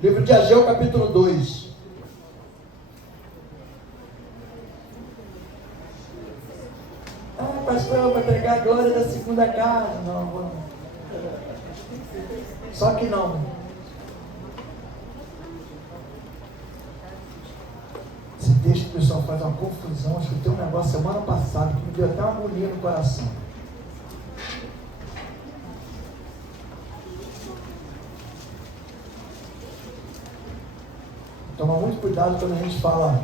Livro de Ageu, capítulo 2. Pastor, vai pregar a glória da segunda casa. Não, não. Só que não. Esse texto, pessoal, faz uma confusão. Acho que tem um negócio semana passada que me deu até uma agonia no coração. Toma muito cuidado quando a gente fala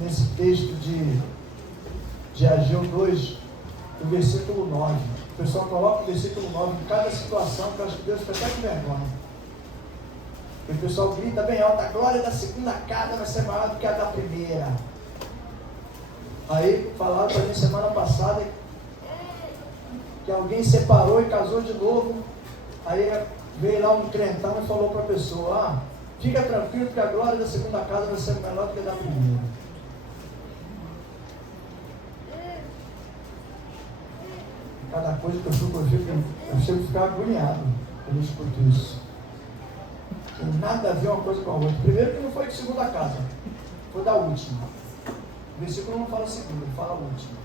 nesse texto de Ageu 2, o versículo 9. O pessoal coloca o versículo 9 em cada situação, que eu acho que Deus fica até com vergonha. E o pessoal grita bem alto: a glória da segunda casa vai ser maior do que a da primeira. Aí falaram para mim semana passada que alguém separou e casou de novo. Aí veio lá um crentão e falou para a pessoa: fica tranquilo que a glória da segunda casa vai ser menor do que a da primeira. Cada coisa que eu chego a ficar agoniado quando eu escuto isso. Tem nada a ver uma coisa com a outra. Primeiro que não foi de segunda casa, foi da última. O versículo não fala segunda, ele fala última.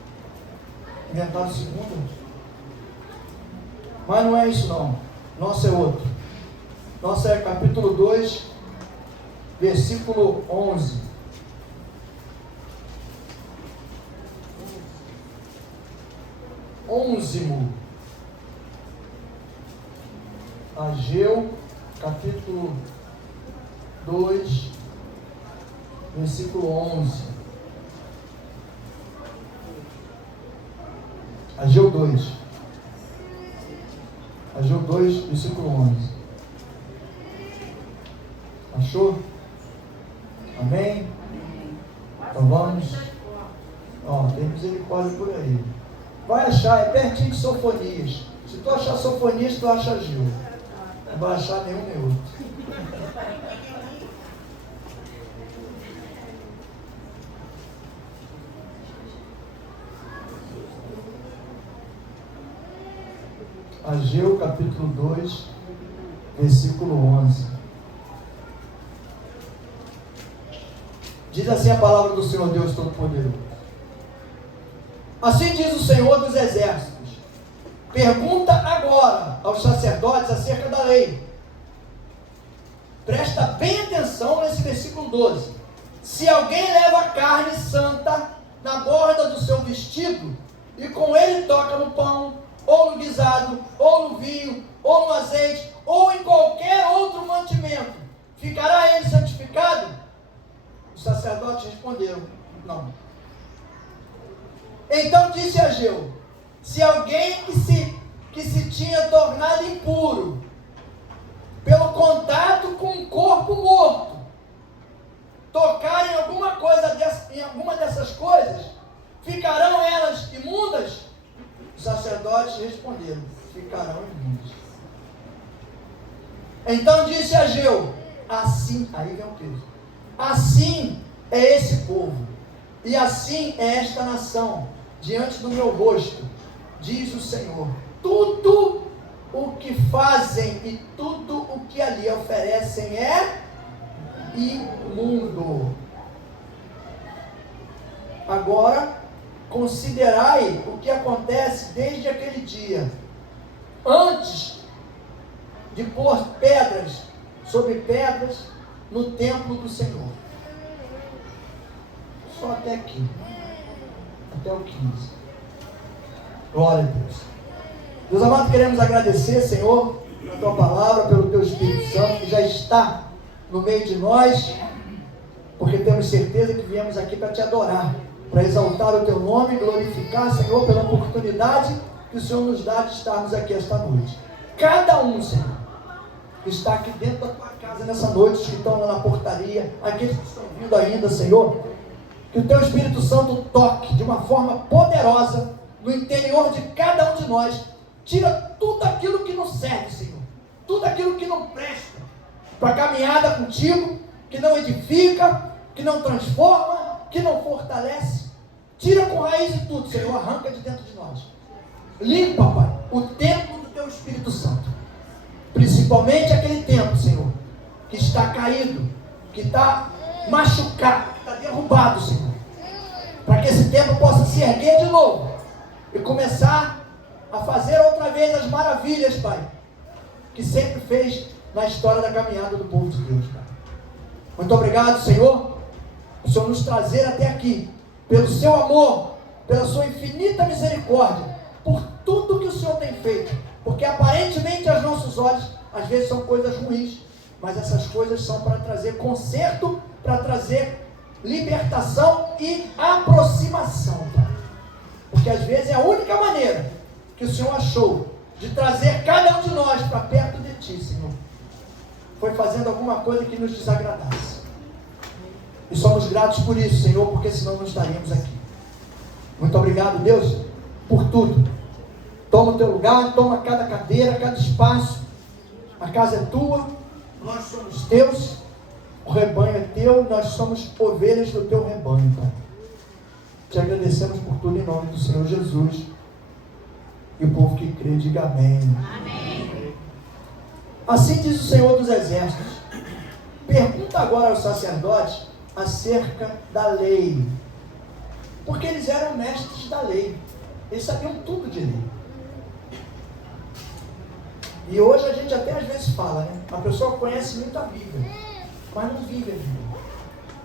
Inventaram segunda. Mas não é isso não. Nosso é outro. Nosso é capítulo 2, versículo 11. Ageu, capítulo 2, versículo 11. Ageu 2. Ageu 2, versículo 11. Achou? Amém? Então vamos. Tem misericórdia por aí. Vai achar, é pertinho de Sofonias. Se tu achar Sofonias, tu acha Ageu. Não vai achar nenhum nem outro. Ageu capítulo 2, versículo 11. Diz assim a palavra do Senhor Deus Todo-Poderoso. Assim diz o Senhor dos Exércitos: pergunta agora aos sacerdotes acerca da lei. Presta bem atenção nesse versículo 12. Se alguém leva carne santa na borda do seu vestido e com ele toca no pão, ou no guisado, ou no vinho, ou no azeite, ou em qualquer outro mantimento, ficará ele santificado? Os sacerdotes responderam: não. Então disse Ageu: se alguém que se tinha tornado impuro pelo contato com um corpo morto tocar em alguma dessas coisas, ficarão elas imundas? Os sacerdotes responderam: ficarão imundas. Então disse Ageu: assim, aí vem o texto, assim é esse povo, e assim é esta nação, diante do meu rosto, diz o Senhor: tudo o que fazem e tudo o que ali oferecem é imundo. Agora, considerai o que acontece desde aquele dia, antes de pôr pedras sobre pedras no templo do Senhor. Só até aqui. Até o 15. Glória a Deus. Deus amado, queremos agradecer, Senhor, pela Tua palavra, pelo Teu Espírito Santo, que já está no meio de nós, porque temos certeza que viemos aqui para Te adorar, para exaltar o Teu nome, glorificar, Senhor, pela oportunidade que o Senhor nos dá de estarmos aqui esta noite. Cada um, Senhor, que está aqui dentro da Tua casa nessa noite, os que estão lá na portaria, aqueles que estão vindo ainda, Senhor, que o Teu Espírito Santo toque de uma forma poderosa no interior de cada um de nós. Tira tudo aquilo que não serve, Senhor, tudo aquilo que não presta para a caminhada contigo, que não edifica, que não transforma, que não fortalece. Tira com raiz de tudo, Senhor, arranca de dentro de nós. Limpa, Pai, o templo do Teu Espírito Santo. Principalmente aquele templo, Senhor, que está caído, que está machucado, que está derrubado, Senhor. Para que esse templo possa se erguer de novo e começar a fazer outra vez as maravilhas, Pai, que sempre fez na história da caminhada do povo de Deus, Pai. Muito obrigado, Senhor, por o Senhor nos trazer até aqui, pelo seu amor, pela sua infinita misericórdia, por tudo que o Senhor tem feito, porque aparentemente aos nossos olhos, às vezes são coisas ruins, mas essas coisas são para trazer conserto, para trazer libertação e aproximação, Pai. Porque às vezes é a única maneira que o Senhor achou de trazer cada um de nós para perto de Ti, Senhor, foi fazendo alguma coisa que nos desagradasse. E somos gratos por isso, Senhor, porque senão não estaríamos aqui. Muito obrigado, Deus, por tudo. Toma o Teu lugar, toma cada cadeira, cada espaço. A casa é Tua, nós somos Teus, o rebanho é Teu, nós somos ovelhas do Teu rebanho, Pai. Te agradecemos por tudo em nome do Senhor Jesus. E o povo que crê, diga amém. Amém. Assim diz o Senhor dos Exércitos. Pergunta agora aos sacerdotes acerca da lei. Porque eles eram mestres da lei. Eles sabiam tudo de lei. E hoje a gente até às vezes fala, né? A pessoa conhece muito a Bíblia, mas não vive a Bíblia.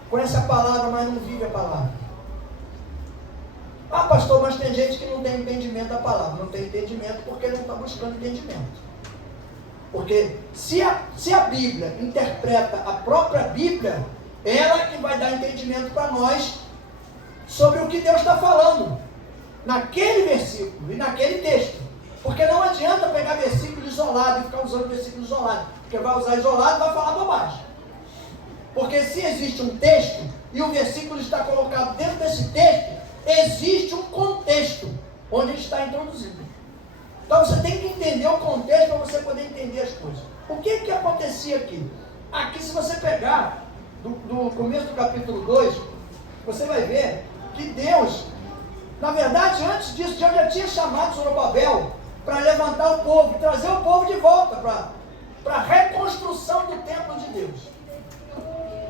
Conhece a palavra, mas não vive a palavra. Ah, pastor, mas tem gente que não tem entendimento da palavra. Não tem entendimento porque não está buscando entendimento. Porque se a Bíblia interpreta a própria Bíblia, ela que vai dar entendimento para nós sobre o que Deus está falando naquele versículo e naquele texto. Porque não adianta pegar versículo isolado e ficar usando versículo isolado, porque vai usar isolado e vai falar bobagem. Porque se existe um texto e o versículo está colocado dentro desse texto, existe um contexto onde ele está introduzido. Então você tem que entender o contexto para você poder entender as coisas. O que acontecia aqui? Aqui, se você pegar do começo do capítulo 2, você vai ver que Deus, na verdade, antes disso, Deus já tinha chamado Zorobabel para levantar o povo, trazer o povo de volta para a reconstrução do templo de Deus.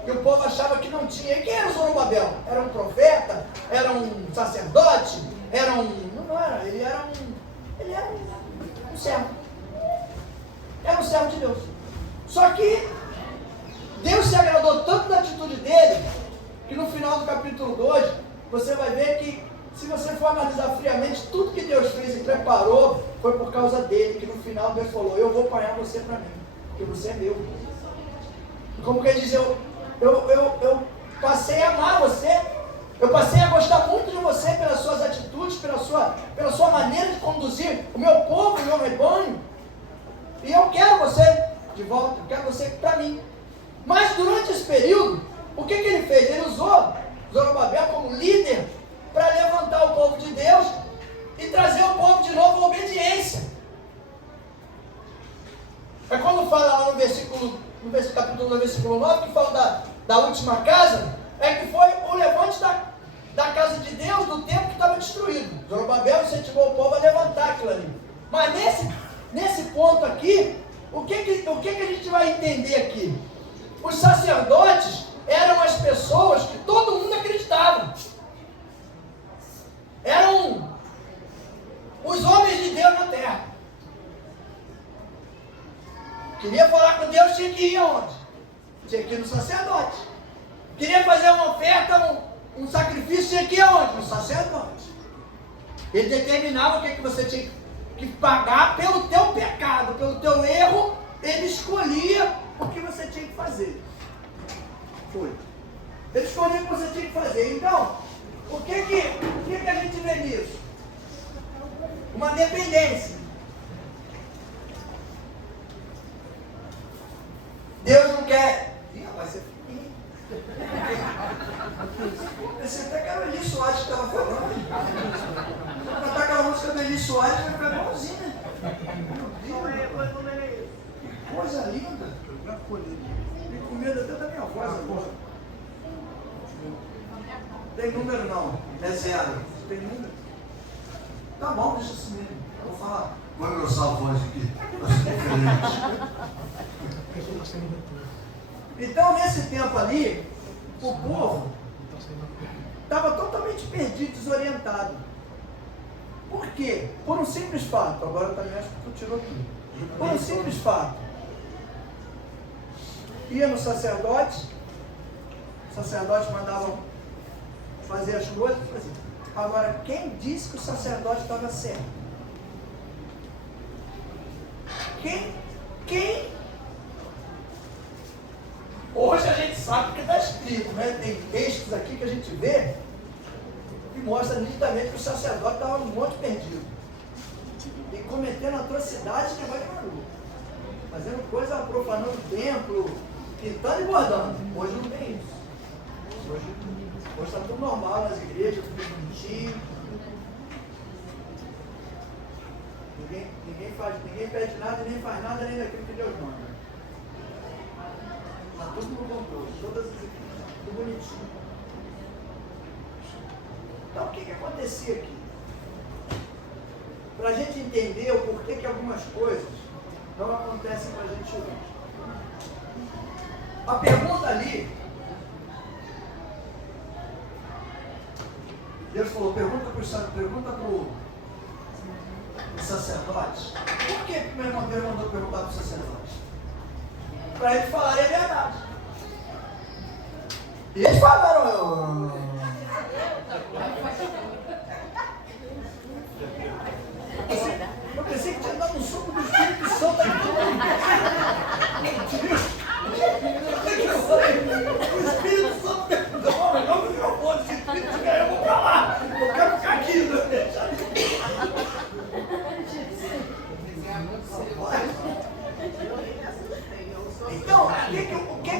E o povo achava que não tinha. E quem era o Zorobabel? Era um profeta? Era um sacerdote? Era um... Não era, ele era um servo. Era um servo de Deus. Só que Deus se agradou tanto da atitude dele, que no final do capítulo 2, você vai ver que, se você for analisar friamente, tudo que Deus fez e preparou, foi por causa dele, que no final Deus falou, eu vou apanhar você para mim, porque você é meu. Como quer dizer, eu passei a amar você, eu passei a gostar muito de você pelas suas atitudes, pela sua maneira de conduzir o meu povo, o meu rebanho, e eu quero você de volta, eu quero você para mim. Mas durante esse período, o que ele fez? Ele usou Zorobabel como líder para levantar o povo de Deus e trazer o povo de novo à obediência. É quando fala lá no capítulo 9, versículo 9, que fala da última casa, é que foi o levante da casa de Deus, do templo que estava destruído. Zorobabel incentivou o povo a levantar aquilo ali. Mas nesse ponto aqui, o que a gente vai entender aqui? Os sacerdotes eram as pessoas que todo mundo acreditava. Eram os homens de Deus na terra. Queria falar com Deus, tinha que ir aonde? Tinha que ir no sacerdote. Queria fazer uma oferta, um sacrifício, tinha que ir aonde? No sacerdote. Ele determinava o que você tinha que pagar pelo teu pecado, pelo teu erro. Ele escolhia o que você tinha que fazer. Foi. Ele escolhia o que você tinha que fazer. Então, o que a gente vê nisso? Uma dependência. Deus não quer. Ih, rapaz, você pensei até que era o Eli Soares que estava falando. Vou cantar aquela música do Eli Soares, vai ficar igualzinho, né? Que coisa linda. Tem com medo até da minha voz agora. Tem número não, é 0. Tem número? Tá bom, deixa assim mesmo. Vou falar Vou engrossar a voz aqui. Então, nesse tempo ali, o povo estava totalmente perdido, desorientado. Por quê? Por um simples fato. Agora também acho que tu tirou tudo. Por um simples fato. Ia no sacerdote, os sacerdotes mandavam fazer as coisas. Agora, quem disse que o sacerdote estava certo? Quem? Hoje a gente sabe que está escrito, né? Tem textos aqui que a gente vê que mostra nitidamente que o sacerdote estava um monte perdido. E cometendo atrocidades que vai de maluco. Fazendo coisa, profanando o templo, pintando e bordando. Hoje não tem isso. Hoje está tudo normal nas igrejas, tudo bonitinho. Ninguém pede nada, nem faz nada, nem daquilo que Deus manda. Está tudo no controle, todas as igrejas, tudo bonitinho. Então o que acontecia aqui? Para a gente entender o porquê que algumas coisas não acontecem com a gente hoje. A pergunta ali, Deus falou, pergunta para o sacerdote. Por que meu irmão Deus mandou perguntar para o sacerdote? Para eles falarem a verdade. E eles falaram. Eu pensei que tinha dado um soco do Espírito Santo aqui. O Espírito Santo perguntou, mas não me microfone, se o Espírito ganhar, eu vou para lá. Eu quero ficar aqui. Então,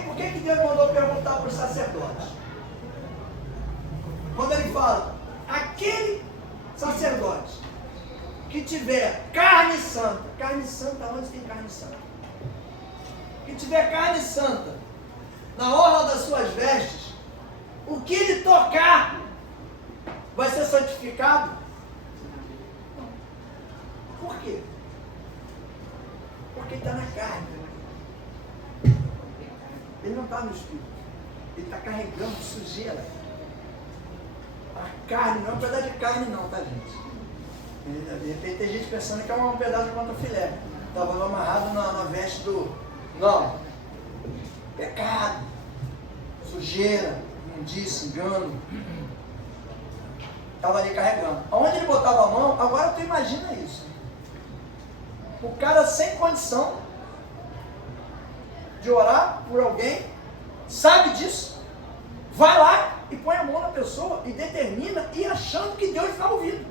por que Deus mandou perguntar para os sacerdotes? Quando ele fala, aquele sacerdote que tiver carne santa, onde tem carne santa? Que tiver carne santa na orla das suas vestes, o que ele tocar vai ser santificado? Por quê? Porque está na carne. Ele não está no espírito. Ele está carregando sujeira. A carne não é um pedaço de carne não, tá, gente? De repente tem gente pensando que é um pedaço de contrafilé. Estava amarrado na veste do... Não. Pecado. Sujeira. Imundícia, engano. Estava ali carregando. Aonde ele botava a mão, agora tu imagina isso. O cara sem condição de orar por alguém, sabe disso, vai lá e põe a mão na pessoa e determina e achando que Deus está ouvindo.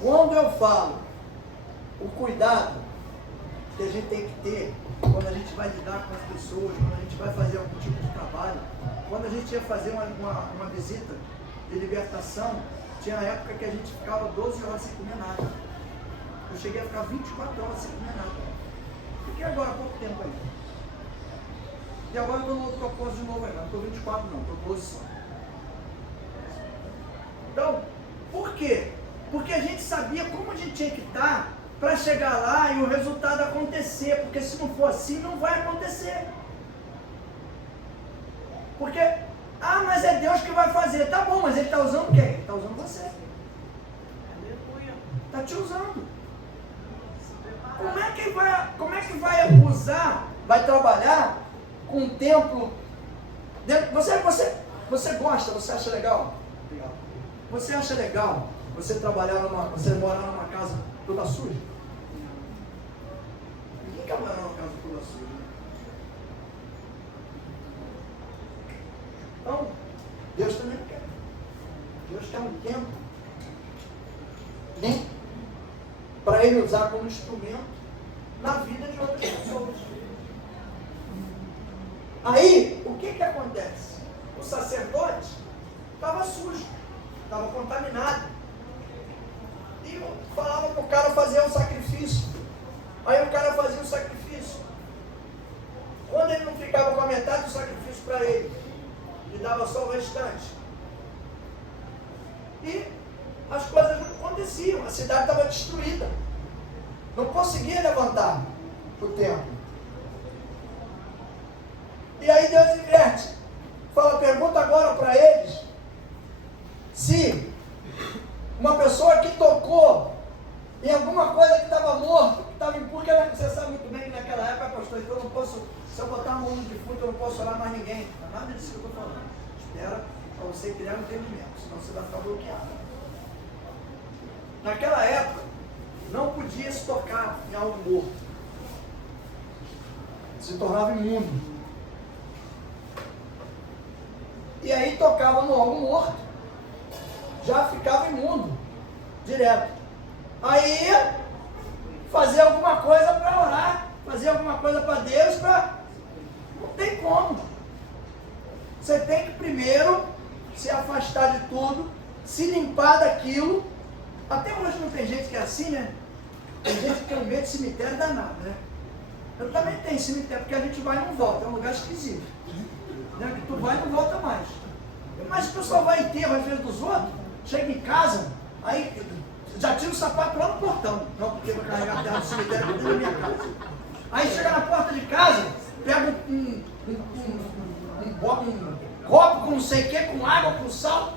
Quando eu falo o cuidado que a gente tem que ter quando a gente vai lidar com as pessoas, quando a gente vai fazer algum tipo de trabalho, quando a gente ia fazer uma visita de libertação, tinha época que a gente ficava 12 horas sem comer nada. Eu cheguei a ficar 24 horas sem comer nada. Fiquei agora há pouco tempo aí. E agora eu estou no outro propósito de novo aí, não estou 24 não, estou 12 só. Então, por quê? Porque a gente sabia como a gente tinha que estar para chegar lá e o resultado acontecer, porque se não for assim, não vai acontecer. Porque, mas é Deus que vai fazer, tá bom, mas Ele está usando quem? Ele está usando você. Está te usando. Como é que vai usar, vai trabalhar com um templo? Você gosta, você acha legal? Você acha legal você você morar numa casa toda suja? Ninguém quer morar numa casa toda suja. Então, Deus também quer. Deus quer um templo limpo para Ele usar como instrumento na vida de outras pessoas. Aí, o que acontece? O sacerdote estava sujo, estava contaminado. E falava para o cara fazer um sacrifício. Aí o cara fazia o sacrifício. Quando ele não ficava com a metade do sacrifício para ele, ele dava só o restante. E as coisas não aconteciam, a cidade estava destruída. Não conseguia levantar o templo. E aí Deus inverte. Pergunta agora para eles se uma pessoa que tocou em alguma coisa que estava morta, que estava impuro, você sabe muito bem que naquela época, pastor, então eu não posso, se eu botar a mão no defunto, eu não posso orar mais ninguém. Não é nada disso que eu estou falando. Espera para você criar um entendimento, senão você vai ficar bloqueado. Naquela época, não podia se tocar em algo morto. Se tornava imundo. E aí tocava no algo morto, já ficava imundo, direto. Aí fazer alguma coisa para orar, fazer alguma coisa para Deus, não tem como. Você tem que primeiro se afastar de tudo, se limpar daquilo. Até hoje não tem gente que é assim, né? Tem gente que tem um medo de cemitério danado, né? Eu também tenho cemitério, porque a gente vai e não volta, é um lugar esquisito. Né? Que tu vai e não volta mais. Mas o pessoal vai em enterro às vezes dos outros, chega em casa, aí já tira o sapato lá no portão. Não, porque vai carregar a terra do cemitério dentro da minha casa. Aí chega na porta de casa, pega um copo com não sei o que, com água, com sal,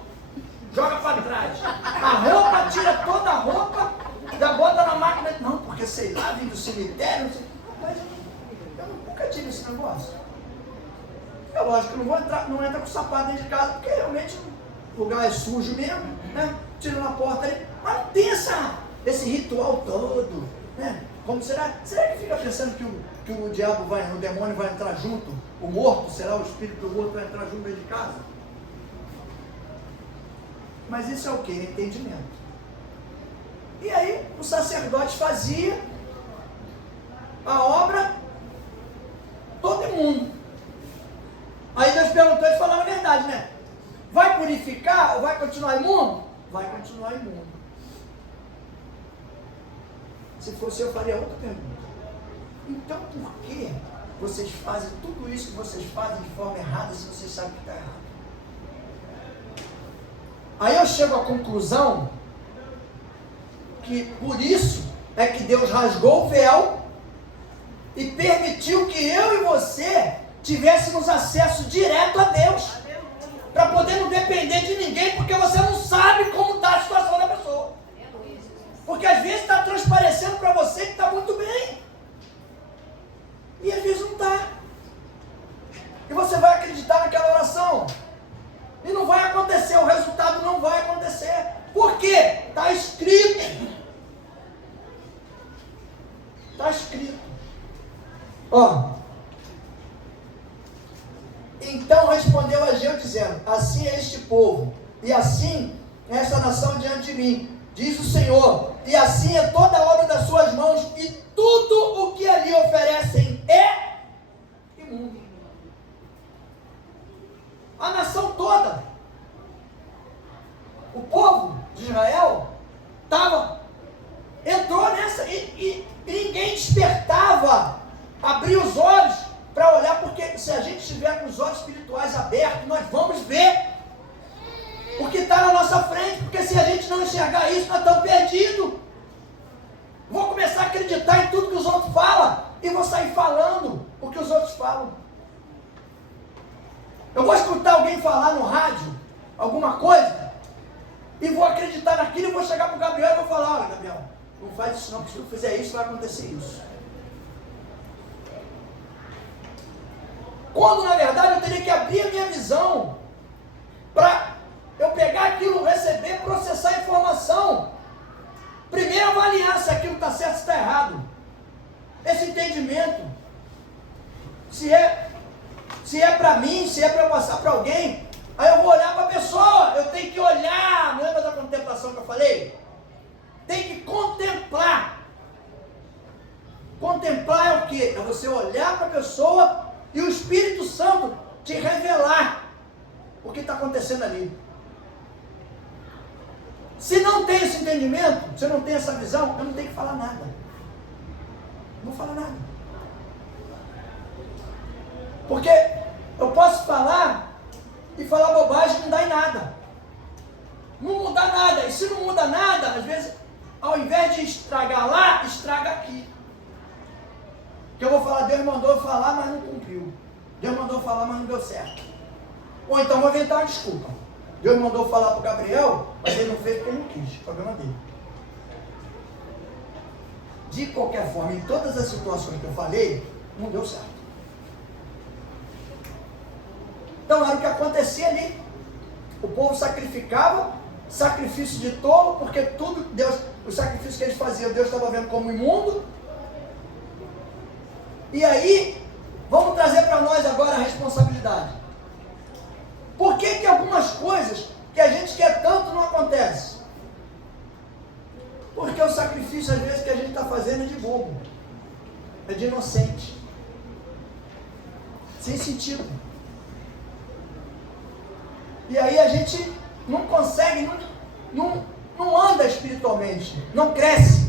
joga para trás. A roupa, tira toda a roupa, já bota na máquina. Não, porque sei lá, vem do cemitério, não sei. Mas eu nunca tive esse negócio. É lógico que eu não vou entrar, não entra com sapato dentro de casa, porque realmente o lugar é sujo mesmo, né? Tira na porta ali, mas não tem esse ritual todo, né? Como será? Será que fica pensando que o diabo o demônio vai entrar junto? O morto, será o espírito do morto vai entrar junto dentro de casa? Mas isso é o que? Entendimento. E aí o sacerdote fazia a obra, todo mundo. Aí Deus perguntou e falava a verdade, né? Vai purificar ou vai continuar imundo? Vai continuar imundo. Se fosse eu, faria outra pergunta. Então por que vocês fazem tudo isso que vocês fazem de forma errada se vocês sabem que está errado? Aí eu chego à conclusão que por isso é que Deus rasgou o véu e permitiu que eu e você tivéssemos acesso direto a Deus, para poder não depender de ninguém, porque você não sabe como está a situação da pessoa. Porque às vezes está transparecendo para você que está muito bem, e às vezes não está. E você vai acreditar naquela oração, e não vai acontecer, o resultado não vai acontecer. Por quê? Está escrito. Está escrito. Ó. Então respondeu Ageu dizendo: assim é este povo, e assim é esta nação diante de mim, diz o Senhor, e assim é toda a obra das suas mãos, e tudo o que ali oferecem é imundo. A nação toda, o povo de Israel, entrou nessa, e ninguém despertava, abria os olhos para olhar, porque se a gente estiver com os olhos espirituais abertos, nós vamos ver o que está na nossa frente, porque se a gente não enxergar isso, nós estamos perdidos. Vou começar a acreditar em tudo que os outros falam, e vou sair falando o que os outros falam. Eu vou escutar alguém falar no rádio, alguma coisa, e vou acreditar naquilo, e vou chegar para o Gabriel e vou falar: olha, Gabriel, não faz isso não, porque se eu fizer isso, vai acontecer isso. Quando na verdade eu teria que abrir a minha visão para eu pegar aquilo, receber, processar a informação. Primeiro avaliar se aquilo está certo ou está errado. Esse entendimento. Se é para mim, se é para eu passar para alguém, aí eu vou olhar para a pessoa, eu tenho que olhar. Não lembra da contemplação que eu falei? Tem que contemplar. Contemplar é o quê? É você olhar para a pessoa e o Espírito Santo te revelar o que está acontecendo ali. Se não tem esse entendimento, se não tem essa visão, eu não tenho que falar nada. Não vou falar nada. Porque eu posso falar e falar bobagem e não dá em nada. não muda nada. E se não muda nada, às vezes, ao invés de estragar lá, estraga aqui. Que eu vou falar, Deus mandou eu falar, mas não cumpriu. Deus mandou falar, mas não deu certo. Ou então vou inventar uma desculpa. Deus mandou falar para o Gabriel, mas ele não fez porque ele não quis. Problema dele. De qualquer forma, em todas as situações que eu falei, não deu certo. Então era o que acontecia ali. O povo sacrificava, sacrifício de tolo, porque tudo, Deus, os sacrifícios que eles faziam, Deus estava vendo como imundo. E aí, vamos trazer para nós agora a responsabilidade. Por que algumas coisas que a gente quer tanto não acontecem? Porque o sacrifício, às vezes, que a gente está fazendo é de bobo, é de inocente, sem sentido. E aí a gente não consegue, não anda espiritualmente, não cresce.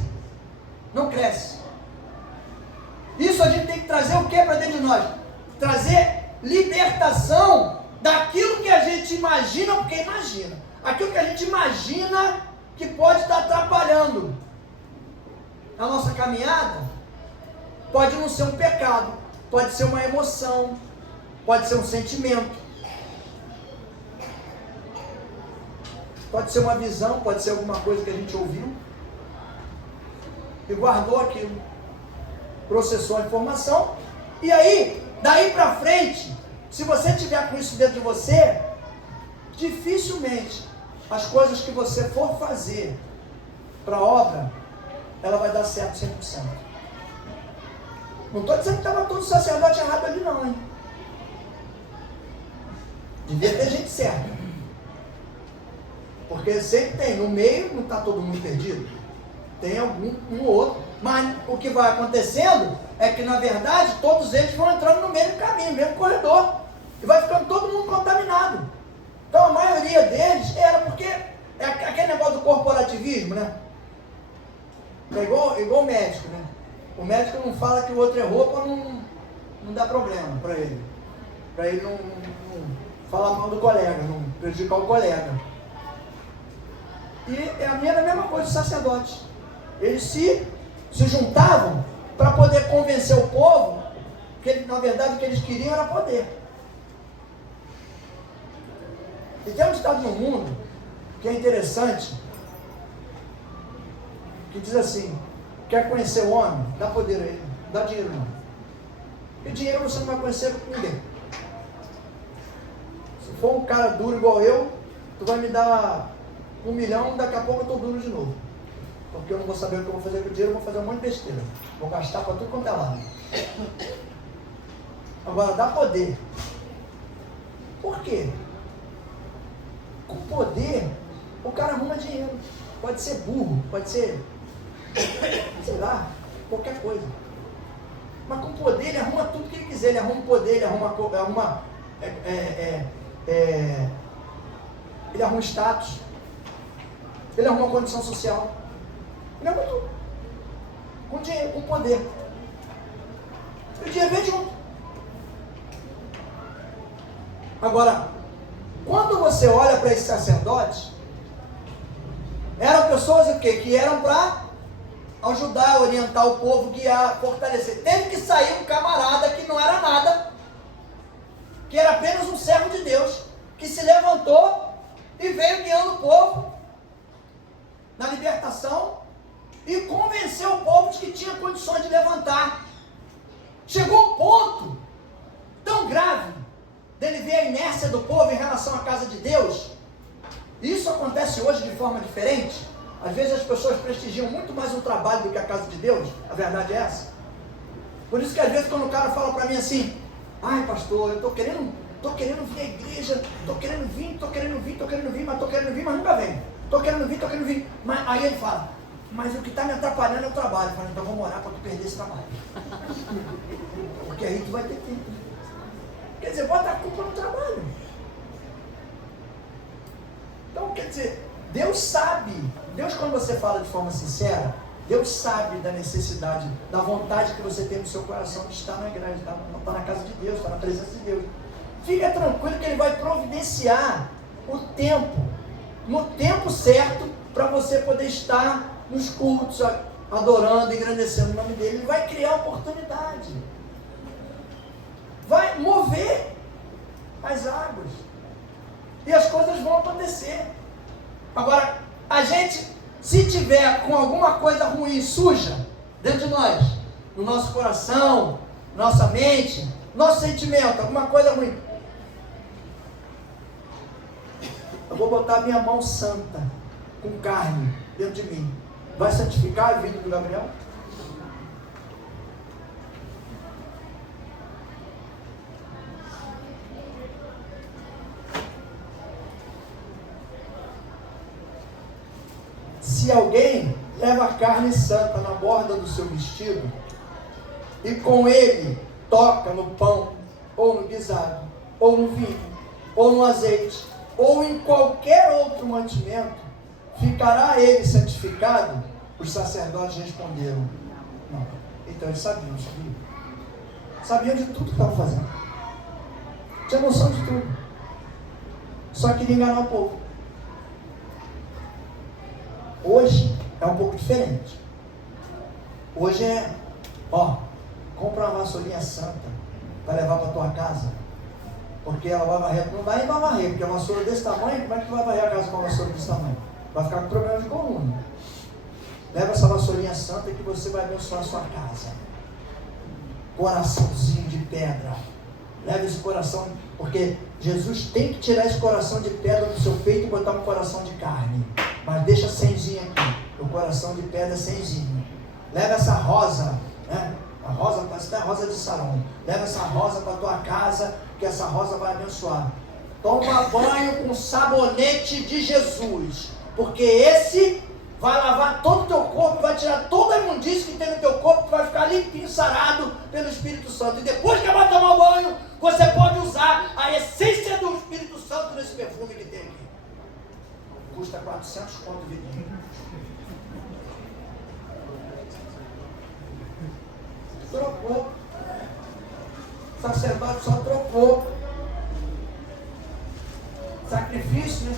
Não cresce. Isso a gente tem que trazer o que para dentro de nós? Trazer libertação daquilo que a gente imagina, porque imagina. Aquilo que a gente imagina que pode estar atrapalhando a nossa caminhada, pode não ser um pecado, pode ser uma emoção, pode ser um sentimento, pode ser uma visão, pode ser alguma coisa que a gente ouviu e guardou aquilo, processou a informação, e aí, daí para frente, se você tiver com isso dentro de você, dificilmente as coisas que você for fazer para a obra, ela vai dar certo 100%. Não estou dizendo que estava todo sacerdote errado ali não, hein? Devia ter gente certa. Porque sempre tem, no meio não está todo mundo perdido. Tem algum, um ou outro. Mas o que vai acontecendo é que, na verdade, todos eles vão entrando no mesmo caminho, no mesmo corredor. E vai ficando todo mundo contaminado. Então, a maioria deles era porque é aquele negócio do corporativismo, né? É igual o médico, né? O médico não fala que o outro errou para não dar problema para ele. Para ele não falar mal do colega, não prejudicar o colega. E a minha era a mesma coisa dos sacerdotes. Eles se juntavam para poder convencer o povo que, na verdade, o que eles queriam era poder. E tem um ditado no mundo que é interessante, que diz assim: quer conhecer o homem? Dá poder a ele, dá dinheiro não. Porque dinheiro você não vai conhecer com ninguém. Se for um cara duro igual eu, tu vai me dar 1 milhão, daqui a pouco eu estou duro de novo. Porque eu não vou saber o que eu vou fazer com o dinheiro, eu vou fazer um monte de besteira. Vou gastar para tudo quanto é lado. Agora, dá poder. Por quê? Com poder, o cara arruma dinheiro. Pode ser burro, pode ser, sei lá, qualquer coisa. Mas com poder, ele arruma tudo que ele quiser. Ele arruma poder, ele arruma ele arruma status. Ele arruma condição social. Ele arruma tudo. Com dinheiro, com poder. E o dinheiro vem junto. Agora, quando você olha para esses sacerdotes, eram pessoas o quê? Que eram para ajudar, orientar o povo, guiar, fortalecer. Teve que sair um camarada que não era nada, que era apenas um servo de Deus, que se levantou e veio guiando o povo na libertação e convenceu o povo de que tinha condições de levantar. Chegou um ponto tão grave dele ver a inércia do povo em relação à casa de Deus. Isso acontece hoje de forma diferente. Às vezes as pessoas prestigiam muito mais o trabalho do que a casa de Deus. A verdade é essa. Por isso que às vezes quando o cara fala para mim assim: ai pastor, eu estou querendo vir à igreja, estou querendo vir, mas nunca venho. Estou querendo vir. Mas, aí ele fala: mas o que está me atrapalhando é o trabalho. Eu falo: então vamos orar para tu perder esse trabalho. Porque aí tu vai ter tempo. Quer dizer, bota a culpa no trabalho. Então, quer dizer, Deus sabe. Deus, quando você fala de forma sincera, Deus sabe da necessidade, da vontade que você tem no seu coração de estar na igreja, estar na casa de Deus, estar na presença de Deus. Fica tranquilo que Ele vai providenciar o tempo no tempo certo, para você poder estar nos cultos, adorando, engrandecendo o nome dele. Ele vai criar oportunidade, vai mover as águas, e as coisas vão acontecer. Agora, a gente, se tiver com alguma coisa ruim, suja, dentro de nós, no nosso coração, nossa mente, nosso sentimento, alguma coisa ruim, eu vou botar a minha mão santa, com carne, dentro de mim. Vai santificar a vida do Gabriel? Se alguém leva a carne santa na borda do seu vestido, e com ele toca no pão, ou no guisado, ou no vinho, ou no azeite, ou em qualquer outro mantimento, ficará ele santificado? Os sacerdotes responderam: não. Então eles sabiam de tudo que estavam fazendo, tinha noção de tudo, só queria enganar o povo. Hoje é um pouco diferente. Hoje é, compra uma vassourinha santa para levar para tua casa, porque ela vai varrer. Não dá nem para varrer, porque a vassoura desse tamanho, como é que tu vai varrer a casa com uma vassoura desse tamanho? Vai ficar com problema de coluna. Leva essa vassourinha santa que você vai abençoar a sua casa. Coraçãozinho de pedra. Leva esse coração, porque Jesus tem que tirar esse coração de pedra do seu peito e botar um coração de carne. Mas deixa senzinho aqui. O coração de pedra é senzinho. Leva essa rosa, né? A rosa, parece até a rosa de Sarão. Leva essa rosa para a tua casa, que essa rosa vai abençoar. Toma banho com sabonete de Jesus, porque esse vai lavar todo o teu corpo, vai tirar toda a imundície que tem no teu corpo, tu vai ficar limpinho, sarado pelo Espírito Santo. E depois que vai tomar banho, você pode usar a essência do Espírito Santo nesse perfume que tem aqui. Custa 400 conto o vidinho. Trocou. O sacerdote só trocou. Sacrifício, né?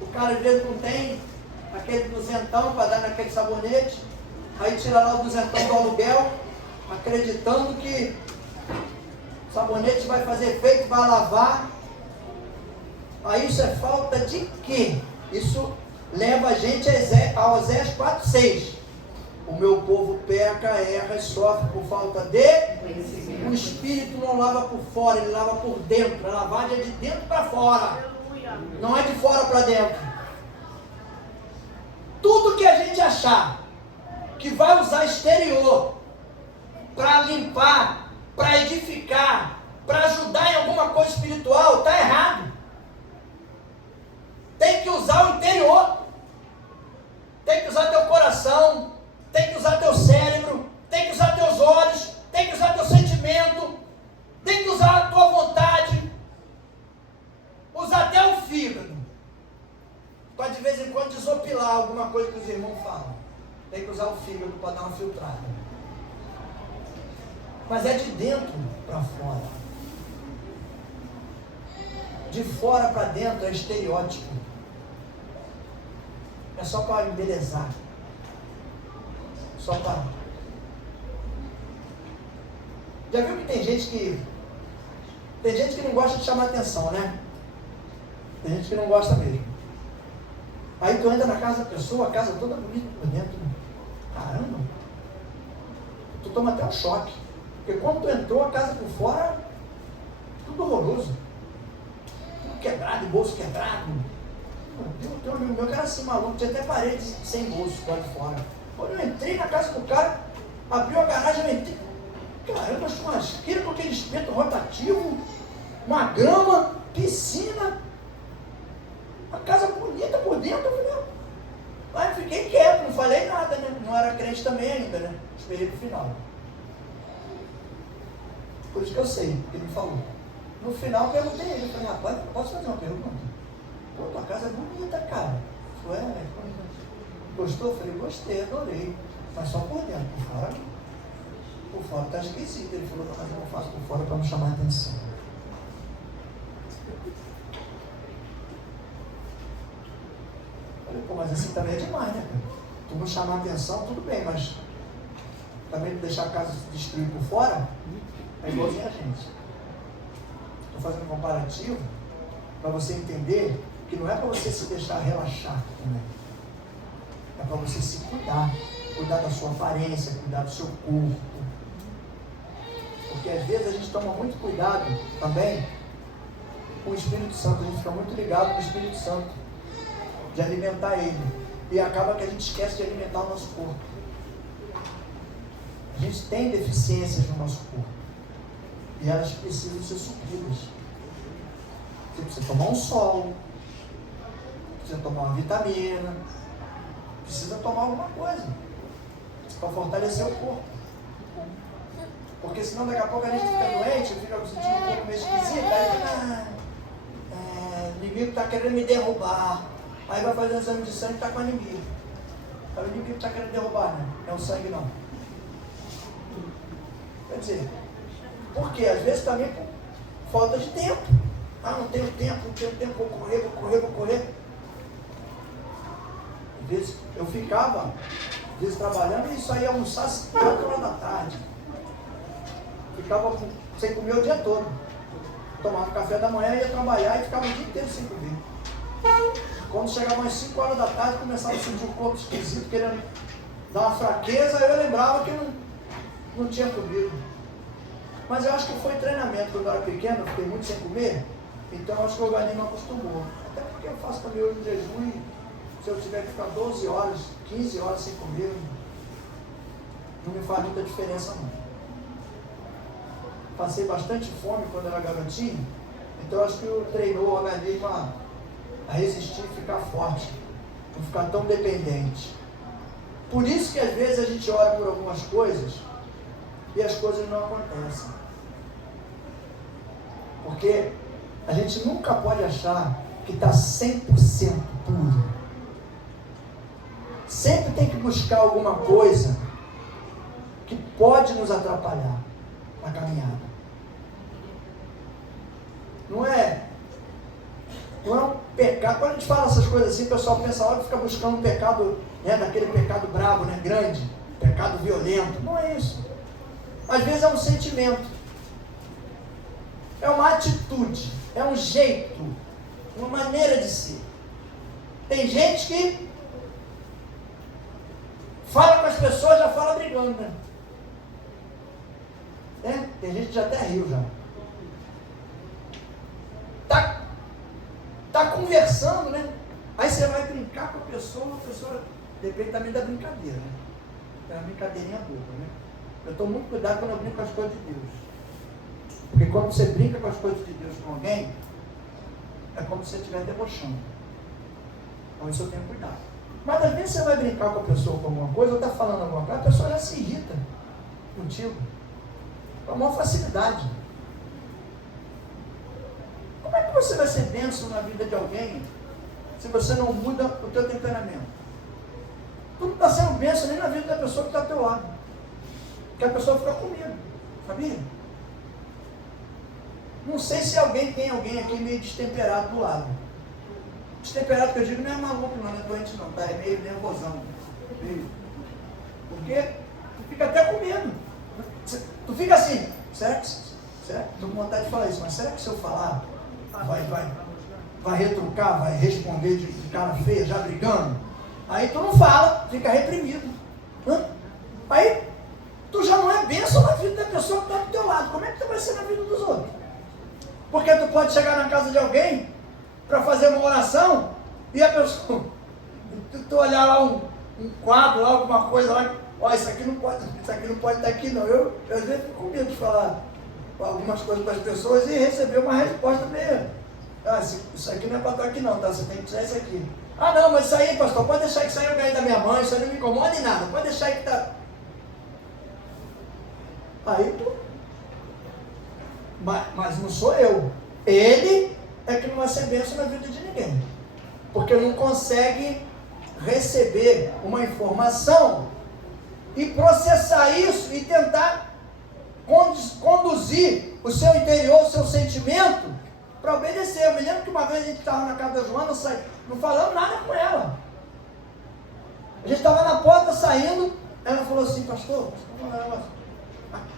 O cara às vezes não tem aquele duzentão para dar naquele sabonete, aí tira lá o duzentão do aluguel, acreditando que o sabonete vai fazer efeito, vai lavar. Aí isso é falta de quê? Isso leva a gente a Oséias 4:6. O meu povo peca, erra e sofre por falta de... O Espírito não lava por fora, ele lava por dentro. A lavagem é de dentro para fora, não é de fora para dentro. Tudo que a gente achar que vai usar exterior para limpar, para edificar, para ajudar em alguma coisa espiritual, está errado. Tem que usar o interior, tem que usar teu coração, tem que usar teu cérebro, tem que usar teus olhos, tem que usar teu sentimento, tem que usar a tua vontade, usar até o fígado, para de vez em quando desopilar alguma coisa que os irmãos falam. Tem que usar o fígado para dar uma filtrada. Mas é de dentro para fora. De fora para dentro é estereótipo. É só para embelezar. Só para... Já viu que tem gente que não gosta de chamar atenção, né? Tem gente que não gosta mesmo. Aí tu entra na casa da pessoa, a casa toda bonita por dentro. Caramba! Tu toma até um choque. Porque quando tu entrou, a casa por fora, tudo horroroso. Tudo quebrado, bolso quebrado. Tem um amigo meu que era assim maluco, tinha até paredes sem bolso lá de fora. Quando eu entrei na casa do cara, abriu a garagem, eu entrei. Caramba, churrasqueira com aquele espeto rotativo, uma grama, piscina, uma casa bonita por dentro. Aí eu fiquei quieto, não falei nada, né? Não era crente também ainda, né? Esperei pro final. Por isso que eu sei, porque ele me falou. No final eu perguntei a ele, eu falei: rapaz, posso fazer uma pergunta? Pô, tua casa é bonita, cara. Ele falou: gostou? Eu falei: gostei, adorei. Mas só por dentro, por fora tá esquisito. Ele falou: não, mas eu não faço por fora para não chamar a atenção. Pô, mas assim também é demais, né, cara? Tu não chamar atenção, tudo bem, mas também deixar a casa se destruir por fora, é igualzinho a gente. Estou fazendo um comparativo para você entender que não é para você se deixar relaxar também. É para você se cuidar da sua aparência, cuidar do seu corpo. Porque às vezes a gente toma muito cuidado também com o Espírito Santo, a gente fica muito ligado no Espírito Santo, de alimentar ele. E acaba que a gente esquece de alimentar o nosso corpo. A gente tem deficiências no nosso corpo. E elas precisam ser supridas. Você precisa tomar um sol, precisa tomar uma vitamina, precisa tomar alguma coisa para fortalecer o corpo. Porque senão daqui a pouco a gente fica doente, fica sentindo um pouco meio esquisito, aí o inimigo está querendo me derrubar. Aí vai fazer um exame de sangue e está com o inimigo. Aí o inimigo está querendo derrubar, né? Não é o sangue não. Quer dizer, porque às vezes também por falta de tempo. Não tenho tempo, vou correr. Às vezes eu ficava, às vezes trabalhando e só ia almoçar às 4 horas da tarde. Ficava sem comer o dia todo. Tomava café da manhã, ia trabalhar e ficava o dia inteiro sem comer. Quando chegava às 5 horas da tarde, começava a sentir um corpo esquisito, querendo dar uma fraqueza, aí eu lembrava que não tinha comido. Mas eu acho que foi treinamento. Quando eu era pequeno, eu fiquei muito sem comer, então eu acho que o organismo acostumou. Até porque eu faço também hoje um jejum e se eu tiver que ficar 12 horas, 15 horas sem comer, não me faz muita diferença não. Passei bastante fome quando era garotinho, então eu acho que treinou o organismo a resistir e ficar forte, não ficar tão dependente. Por isso que às vezes a gente ora por algumas coisas e as coisas não acontecem. Porque a gente nunca pode achar que está 100% puro. Sempre tem que buscar alguma coisa que pode nos atrapalhar na caminhada. Não é um pecado. Quando a gente fala essas coisas assim, o pessoal pensa logo que fica buscando um pecado, né, daquele pecado brabo, né, grande, pecado violento. Não é isso. Às vezes é um sentimento, é uma atitude, é um jeito, uma maneira de ser. Tem gente que fala com as pessoas, já fala brigando, né? Tem gente que já até riu já. Tá conversando, né? Aí você vai brincar com a pessoa depende também da brincadeira, né? É uma brincadeirinha boa, né? Eu tomo muito cuidado quando eu brinco com as coisas de Deus. Porque quando você brinca com as coisas de Deus com alguém, é como se você estiver debochando. Então isso eu tenho cuidado. Mas às vezes você vai brincar com a pessoa com alguma coisa, ou está falando alguma coisa, a pessoa já se irrita contigo. Com a maior facilidade. Como é que você vai ser bênção na vida de alguém se você não muda o teu temperamento? Tu não está sendo bênção nem na vida da pessoa que está ao teu lado. Porque a pessoa fica com medo, sabia? Não sei se tem alguém aqui meio destemperado do lado. Destemperado que eu digo não é maluco não, não é doente não, tá? É meio nervosão. Porque tu fica até com medo. Tu fica assim, será que estou com vontade de falar isso, mas será que se eu falar, vai retrucar, vai responder de cara feia, já brigando? Aí tu não fala, fica reprimido. Aí tu já não é bênção na vida da pessoa que está do teu lado. Como é que tu vai ser na vida dos outros? Porque tu pode chegar na casa de alguém para fazer uma oração e a pessoa, tu olhar lá um quadro, lá, alguma coisa lá, ó, isso aqui não pode estar aqui não. Eu às vezes fico com medo de falar algumas coisas para as pessoas e receber uma resposta meio, isso aqui não é para estar aqui não, tá? Você tem que tirar isso aqui. Não, mas isso aí, pastor, pode deixar que isso aí eu ganhei da minha mãe, isso aí não me incomoda em nada, pode deixar aí que tá. Aí tu. Mas não sou eu. Ele é que não vai ser bênção na vida de ninguém. Porque não consegue receber uma informação e processar isso e tentar conduzir o seu interior, o seu sentimento para obedecer. Eu me lembro que uma vez a gente estava na casa da Joana, não falamos nada com ela. saindo, ela falou assim, pastor,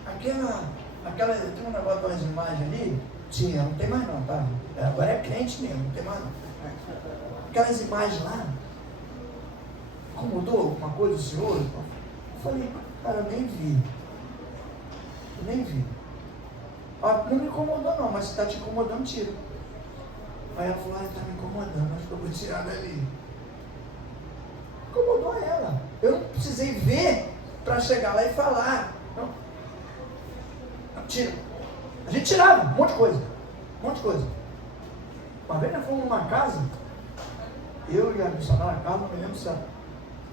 aquela, tem um negócio das imagens ali, tinha, não tem mais não, tá? Agora é crente mesmo, não tem mais não. Aquelas imagens lá, incomodou alguma coisa do senhor? Eu falei, cara, eu nem vi. Não me incomodou não, mas se está te incomodando, tira. Aí ela falou, está me incomodando, acho que eu vou tirar dali. Incomodou ela. Eu não precisei ver para chegar lá e falar. Não, tira. A gente tirava um monte de coisa. Uma vez nós fomos numa casa, eu e a missionária Carla, não me lembro se a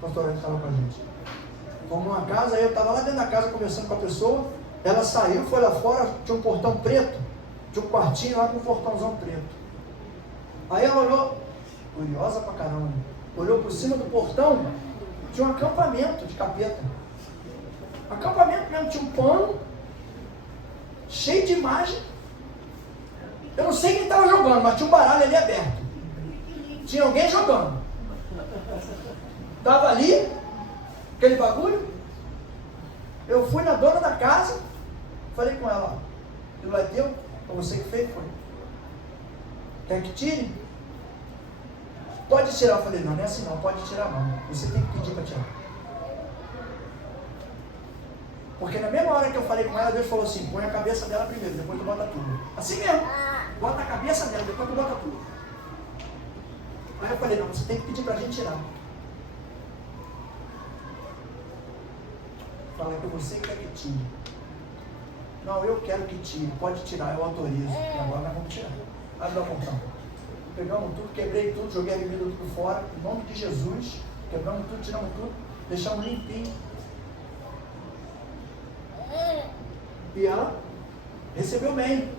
pastora estava com a gente. Fomos numa casa, aí eu estava lá dentro da casa conversando com a pessoa, ela saiu, foi lá fora, tinha um portão preto, tinha um quartinho lá com um portãozão preto. Aí ela olhou, curiosa pra caramba, olhou por cima do portão, tinha um acampamento de capeta. Acampamento mesmo, tinha um pano, cheio de imagem. Eu não sei quem estava jogando, mas tinha um baralho ali aberto. Tinha alguém jogando. Estava ali, aquele bagulho. Eu fui na dona da casa, falei com ela, aquilo é teu? Foi você que fez? Foi. Quer que tire? Pode tirar. Eu falei, não é assim não, pode tirar não. Você tem que pedir para tirar. Porque na mesma hora que eu falei com ela, Deus falou assim, põe a cabeça dela primeiro, depois tu bota tudo. Assim mesmo. Bota a cabeça dela, depois tu bota tudo. Aí eu falei, não, você tem que pedir para a gente tirar. Fala que você quer que tire. Não, eu quero que tire. Pode tirar, eu autorizo. E agora nós vamos tirar. Abre o portão. Pegamos tudo, quebrei tudo, joguei a bebida tudo fora. Em nome de Jesus. Quebramos tudo, tiramos tudo. Deixamos limpinho. E ela recebeu bem.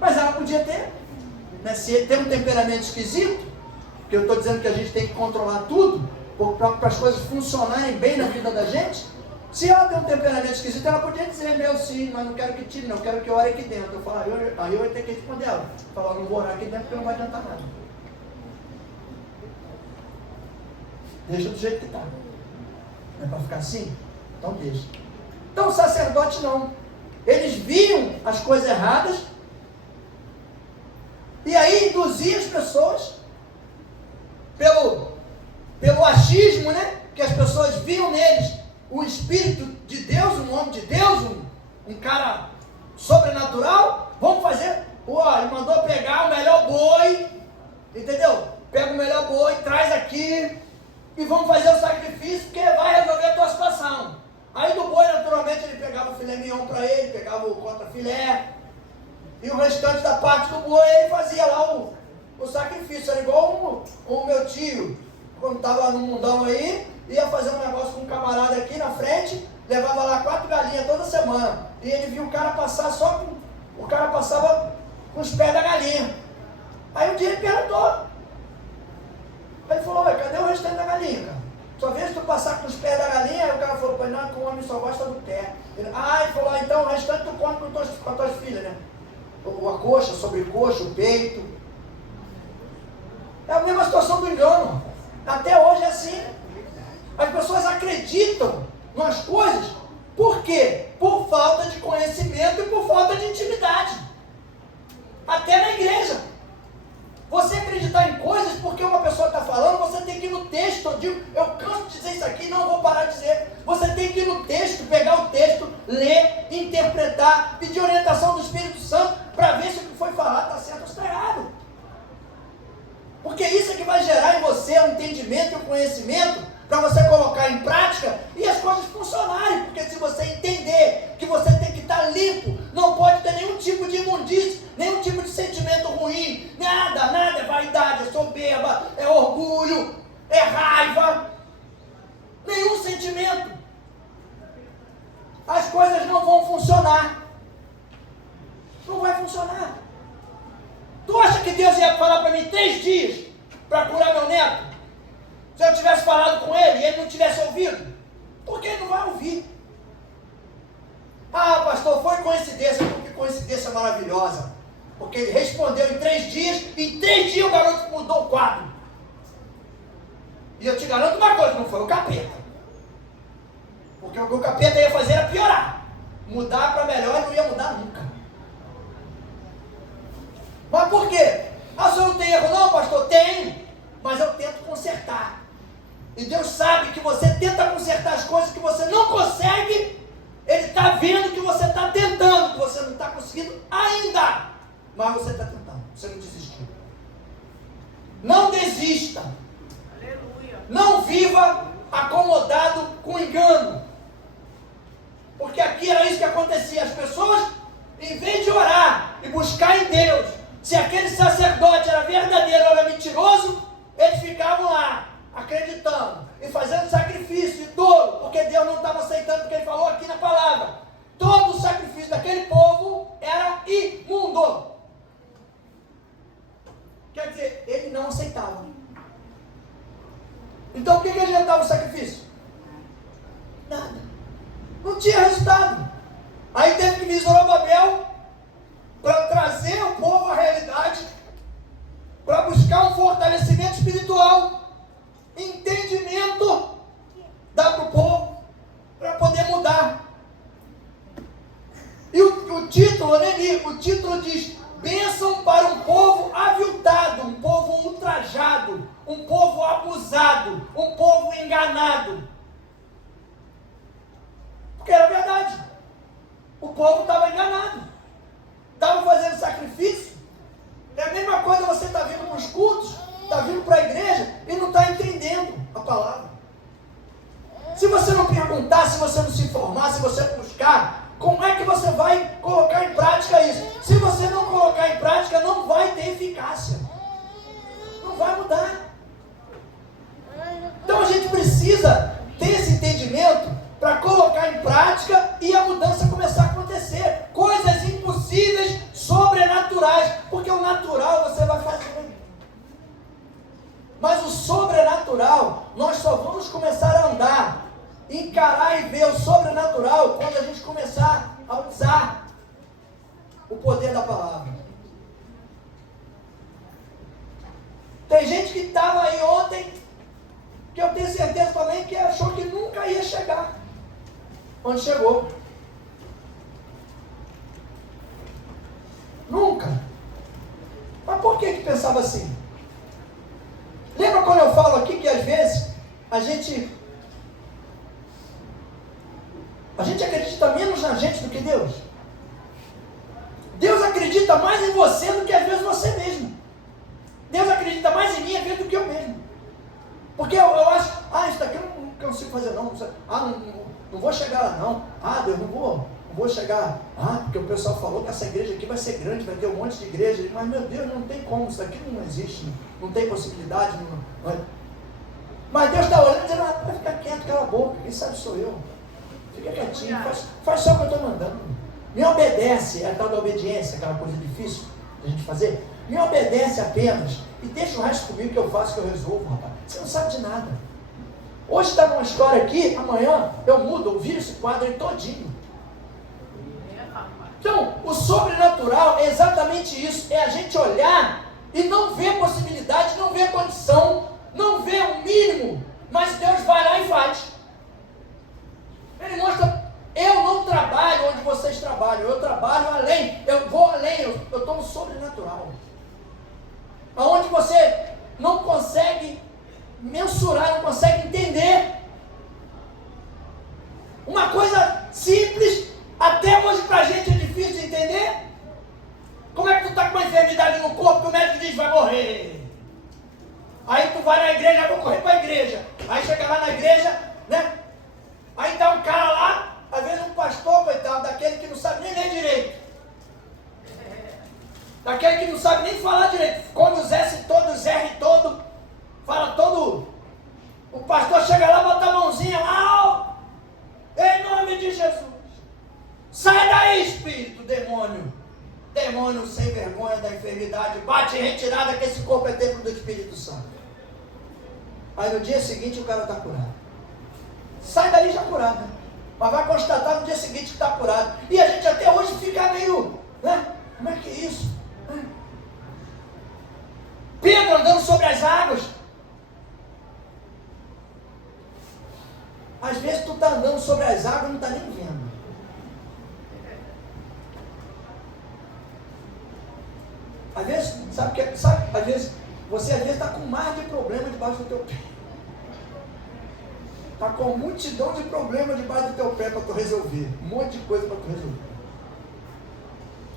Mas ela podia ter. Né? Se tem um temperamento esquisito, que eu estou dizendo que a gente tem que controlar tudo, para as coisas funcionarem bem na vida da gente. Se ela tem um temperamento esquisito, ela podia dizer, meu sim, mas não quero que tire, não, quero que ore aqui dentro. Eu falo, aí eu ia ter que responder ela. Falar, não vou orar aqui dentro porque não vai adiantar nada. Deixa do jeito que está. Não é para ficar assim? Então deixa. Então o sacerdote não. Eles viam as coisas erradas e aí induziam as pessoas pelo achismo, né? Que as pessoas viam neles o Espírito de Deus, um homem de Deus, um cara sobrenatural. Vamos fazer, ele mandou pegar o melhor boi, entendeu? Pega o melhor boi, traz aqui e vamos fazer o sacrifício, porque vai resolver a tua situação. Aí do boi, naturalmente, ele pegava o filé mignon para ele, pegava o contrafilé, e o restante da parte do boi, ele fazia lá o sacrifício. Era igual o meu tio, quando estava no mundão aí, ia fazer um negócio com um camarada aqui na frente, levava lá 4 galinhas toda semana, e ele viu o cara passar o cara passava com os pés da galinha. Aí um dia ele perguntou, aí ele falou, cadê o restante da galinha, cara? Só vejo tu passar com os pés da galinha. Aí o cara falou, não, que o homem só gosta do pé. Ele falou, então o restante tu come com as tuas filhas, né? A coxa, a sobrecoxa, o peito. É a mesma situação do engano. Até hoje é assim. As pessoas acreditam nas coisas. Por quê? Por falta de conhecimento e por falta de intimidade. Até na igreja. Você acreditar em coisas porque uma pessoa está falando, você tem que ir no texto. Eu canso de dizer isso aqui, não vou parar de dizer. Você tem que ir no texto, pegar o texto, ler, interpretar, pedir orientação do Espírito Santo para ver se o que foi falado está certo ou está errado. Porque isso é que vai gerar em você o entendimento e o conhecimento para você colocar em prática e as coisas funcionarem. Porque se você entender que você tem que estar limpo, não pode ter nenhum tipo de imundície, nenhum tipo de sentimento ruim, nada é vaidade, é soberba, é orgulho, é raiva, nenhum sentimento, as coisas não vão funcionar. Não vai funcionar. Tu acha que Deus ia falar para mim 3 dias para curar meu neto? Se eu tivesse falado com ele e ele não tivesse ouvido? Porque ele não vai ouvir. Pastor, foi coincidência. Que coincidência maravilhosa. Porque ele respondeu em 3 dias, e em 3 dias o garoto mudou o quadro. E eu te garanto uma coisa, não foi o capeta. Porque o que o capeta ia fazer era piorar. Mudar para melhor e não ia mudar nunca. Mas por quê? Ah, o senhor não tem erro não, pastor? Tem, mas eu tento consertar. E Deus sabe que você tenta consertar as coisas que você não consegue. Ele está vendo que você está tentando, que você não está conseguindo ainda. Mas você está tentando, você não desistiu. Não desista. Aleluia. Não viva acomodado com engano. Porque aqui era isso que acontecia. As pessoas, em vez de orar e buscar em Deus, se aquele sacerdote era verdadeiro ou era mentiroso, eles ficavam lá, acreditando e fazendo sacrifício e dolo, porque Deus não estava aceitando o que ele falou aqui na palavra. Todo o sacrifício daquele povo era imundo. Quer dizer, ele não aceitava. Então o que adiantava o sacrifício? Nada. Não tinha resultado. Aí teve que vir Zorobabel para trazer o povo à realidade, para buscar um fortalecimento espiritual, entendimento, dar para o povo, para poder mudar. E o título, né, o título diz: bênção para um povo aviltado, um povo ultrajado, um povo abusado, um povo enganado. Porque era verdade. O povo estava enganado. Estava fazendo sacrifício. É a mesma coisa, você está vindo para os cultos, está vindo para a igreja e não está entendendo a palavra. Se você não perguntar, se você não se informar, se você não buscar, como é que você vai colocar em prática isso? Se você não colocar em prática, não vai ter eficácia. Não vai mudar. Então a gente precisa ter esse entendimento para colocar em prática e a mudança começar a acontecer. Coisas impossíveis, sobrenaturais. Porque o natural você vai fazer. Mas o sobrenatural, nós só vamos começar a andar, encarar e ver o sobrenatural quando a gente começar a usar o poder da palavra. Tem gente que estava aí ontem, que eu tenho certeza também que achou que nunca ia chegar onde chegou. Nunca. Mas por que pensava assim? Lembra quando eu falo aqui que às vezes a gente acredita menos na gente do que Deus? Deus acredita mais em você do que às vezes você mesmo. Deus acredita mais em mim às vezes do que eu mesmo. Porque eu acho, isso daqui eu não consigo fazer não. Não vou chegar lá não. Deus, não vou chegar. Porque o pessoal falou que essa igreja aqui vai ser grande, vai ter um monte de igreja. Mas meu Deus, não tem como, isso aqui não existe, não tem possibilidade. Mas Deus está olhando e dizendo: vai ficar quieto, cala a boca, quem sabe sou eu. Fica quietinho, faz só o que eu estou mandando. Me obedece, é a tal da obediência, aquela coisa difícil de a gente fazer. Me obedece apenas e deixa o resto comigo que eu faço, que eu resolvo, rapaz. Você não sabe de nada. Hoje está numa história aqui, amanhã eu mudo, eu viro esse quadro aí todinho. Então, o sobrenatural é exatamente isso, é a gente olhar e não ver possibilidade, não ver condição, não ver o mínimo, mas Deus vai lá e faz. Ele mostra: eu não trabalho onde vocês trabalham, eu trabalho além, eu vou além, eu estou no sobrenatural. Aonde você não consegue mensurar, não consegue entender. Uma coisa simples, até hoje para a gente é difícil de entender. Como é que tu está com uma enfermidade no corpo que o médico diz vai morrer? Aí tu vai na igreja, vou correr para a igreja. Aí chega lá na igreja, né? Aí está um cara lá, às vezes um pastor, coitado, daquele que não sabe nem ler direito. Daquele que não sabe nem falar direito. Come os S todos, R todo, fala todo. O pastor chega lá, bota a mãozinha lá, em nome de Jesus. Sai daí, espírito, demônio. Demônio sem vergonha da enfermidade. Bate em retirada que esse corpo é templo do Espírito Santo. Aí no dia seguinte o cara está curado. Sai dali já curado, né? Mas vai constatar no dia seguinte que está curado. E a gente até hoje fica meio, né? Como é que é isso? Pedro andando sobre as águas. Às vezes tu está andando sobre as águas, não está nem vendo. Às vezes, às vezes, você está com um mar de problema debaixo do teu pé. Está com uma multidão de problemas debaixo do teu pé para tu resolver. Um monte de coisa para tu resolver.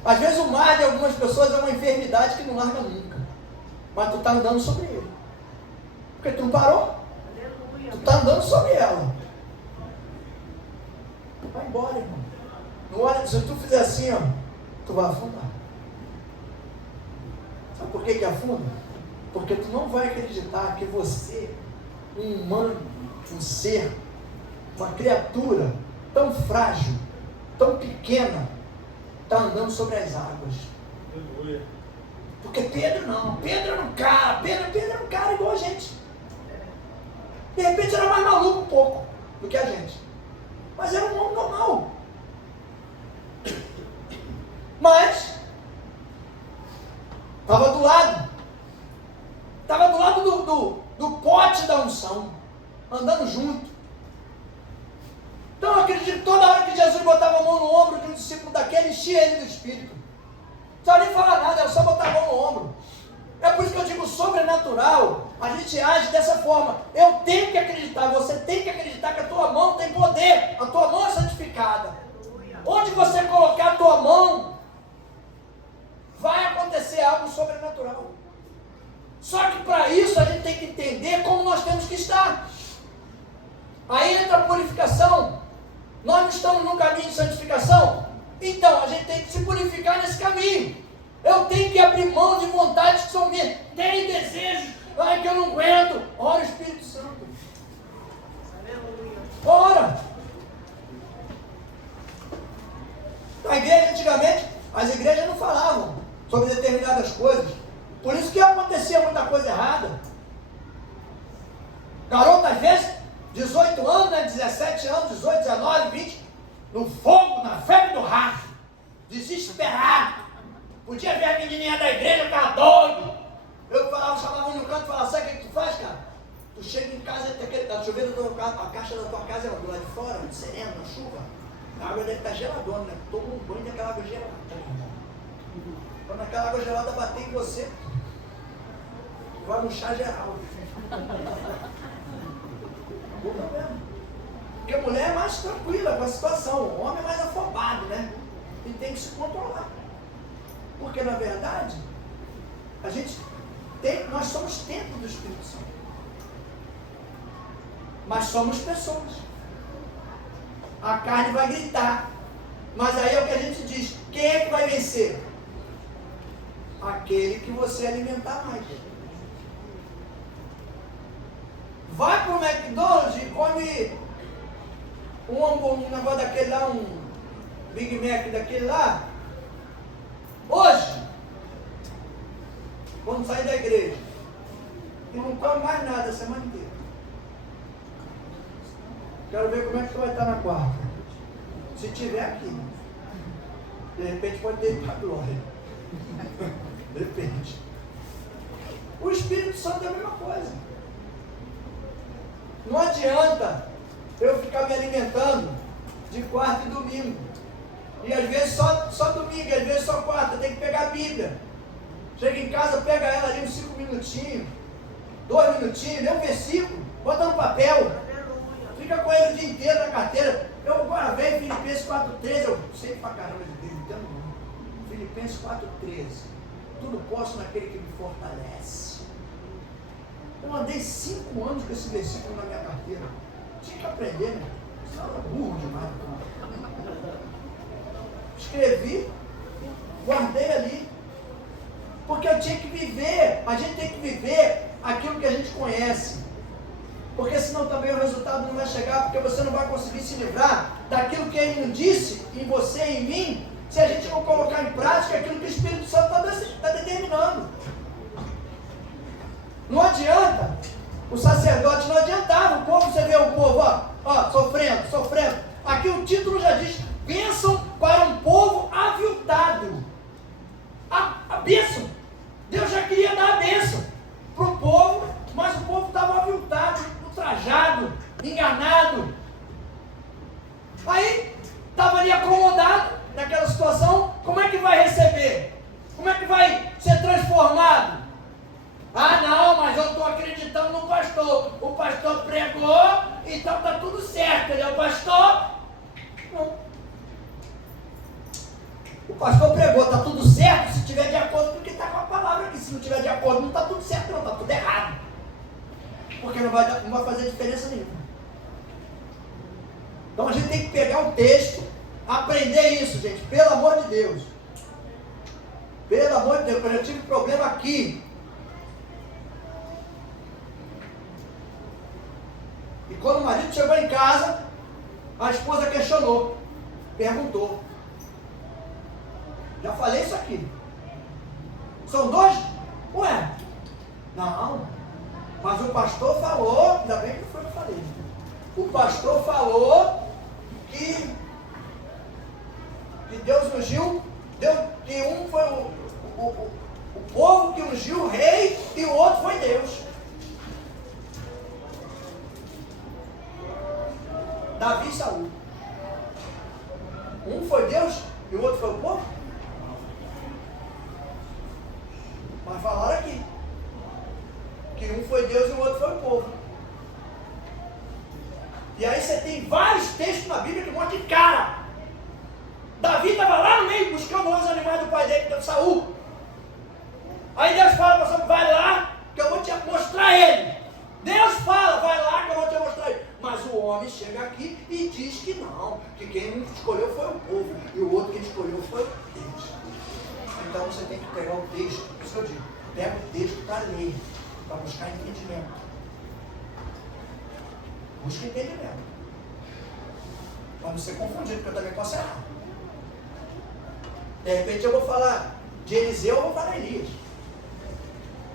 Às vezes o mar de algumas pessoas é uma enfermidade que não larga nunca. Mas tu está andando sobre ele. Porque tu não parou. Tu está andando sobre ela. Vai embora, irmão. Não olha, se tu fizer assim, ó, tu vai afundar. Sabe por que afunda? Porque tu não vai acreditar que você, um humano, um ser, uma criatura tão frágil, tão pequena, está andando sobre as águas. Porque Pedro era um cara, Pedro era um cara igual a gente. De repente era mais maluco um pouco do que a gente. Mas era um homem normal. Mas estava do lado do pote da unção, andando junto. Então eu acredito que toda hora que Jesus botava a mão no ombro de um discípulo daquele, enchia ele do Espírito. Não precisava nem falar nada, era só botar a mão no ombro. É por isso que eu digo sobrenatural, a gente age dessa forma. Eu tenho que acreditar, você tem que acreditar que a tua mão tem poder, a tua mão é santificada. Onde você colocar a tua mão, vai acontecer algo sobrenatural. Só que para isso a gente tem que entender como nós temos que estar. Aí entra a purificação. Nós não estamos num caminho de santificação? Então a gente tem que se purificar nesse caminho. Eu tenho que abrir mão de vontades que são minhas. Tem desejos, ai que eu não aguento. Ora o Espírito Santo. Ora. Na igreja antigamente, as igrejas não falavam sobre determinadas coisas. Por isso que acontecia muita coisa errada. Garota, às vezes, 18 anos, né, 17 anos, 18, 19, 20, no fogo, na febre do rato, desesperado. Podia ver a menininha da igreja, ficava doido. Eu falava, chamava no canto e falava, sabe o que tu faz, cara? Tu chega em casa, tá chovendo, a caixa da tua casa é do lado de fora, muito sereno, na chuva. A água deve estar geladona, né? Toma um banho daquela água gelada. Quando aquela água gelada bater em você, vai murchar geral. Porque a mulher é mais tranquila com a situação, o homem é mais afobado, né? E tem que se controlar. Porque na verdade, nós somos templo do Espírito Santo. Mas somos pessoas. A carne vai gritar. Mas aí é o que a gente diz, quem é que vai vencer? Aquele que você alimentar mais. Vai para o McDonald's e come um negócio daquele lá, um Big Mac daquele lá. Hoje, quando sair da igreja, e não come mais nada a semana inteira. Quero ver como é que tu vai estar na quarta. Se tiver aqui. De repente pode ter para a glória. De repente. O Espírito Santo é a mesma coisa. Não adianta eu ficar me alimentando de quarta e domingo. E às vezes só domingo, às vezes só quarta. Tem que pegar a Bíblia. Chega em casa, pega ela ali uns 5 minutinhos, 2 minutinhos, lê um versículo, bota no papel. Fica com ele o dia inteiro na carteira. Eu agora vejo Filipenses 4,13. Eu sei pra caramba de Deus, então não. Filipenses 4,13. Tudo posso naquele que me fortalece. Eu andei 5 anos com esse versículo na minha carteira. Tinha que aprender, né? Senão eu era burro demais. Escrevi, guardei ali. Porque eu tinha que viver. A gente tem que viver aquilo que a gente conhece. Porque senão também o resultado não vai chegar, porque você não vai conseguir se livrar daquilo que ele não disse em você e em mim, se a gente não colocar em prática aquilo que o Espírito Santo está determinando. Não adianta, o sacerdote não adiantava, o povo, você vê o povo, ó, sofrendo. Aqui o título já diz, bênção para um povo aviltado. A bênção, Deus já queria dar a bênção para o povo, mas o povo estava aviltado, ultrajado, enganado. pregou, então está tudo certo. Ele é o pastor? Não. O pastor pregou, está tudo certo se estiver de acordo com o que está com a palavra aqui. Se não estiver de acordo, não está tudo certo, não, está tudo errado. Porque não vai fazer diferença nenhuma. Então a gente tem que pegar o texto, aprender isso, gente, pelo amor de Deus. Pelo amor de Deus, eu já tive problema aqui. E quando o marido chegou em casa, a esposa questionou, perguntou. Já falei isso aqui. São dois? Ué, não. Mas o pastor falou, ainda bem que não foi o que eu falei. O pastor falou que Deus ungiu, que um foi o povo que ungiu o rei e o outro foi Deus. Davi e Saul. Um foi Deus e o outro foi o povo? Mas falaram aqui que um foi Deus e o outro foi o povo. E aí você tem vários textos na Bíblia que mostram de cara. Davi estava lá no meio buscando os animais do pai dele, de Saul. Aí Deus fala para Saul, vai lá que eu vou te mostrar ele. Deus fala, vai lá que eu vou te mostrar ele. Mas o homem chega aqui e diz que não, que quem escolheu foi o povo e o outro que escolheu foi Deus. Então você tem que pegar o texto, por isso que eu digo, pega o texto para ler, para buscar entendimento. Busca entendimento. Para não ser confundido, porque eu também posso errar. De repente eu vou falar de Eliseu, eu vou falar Elias.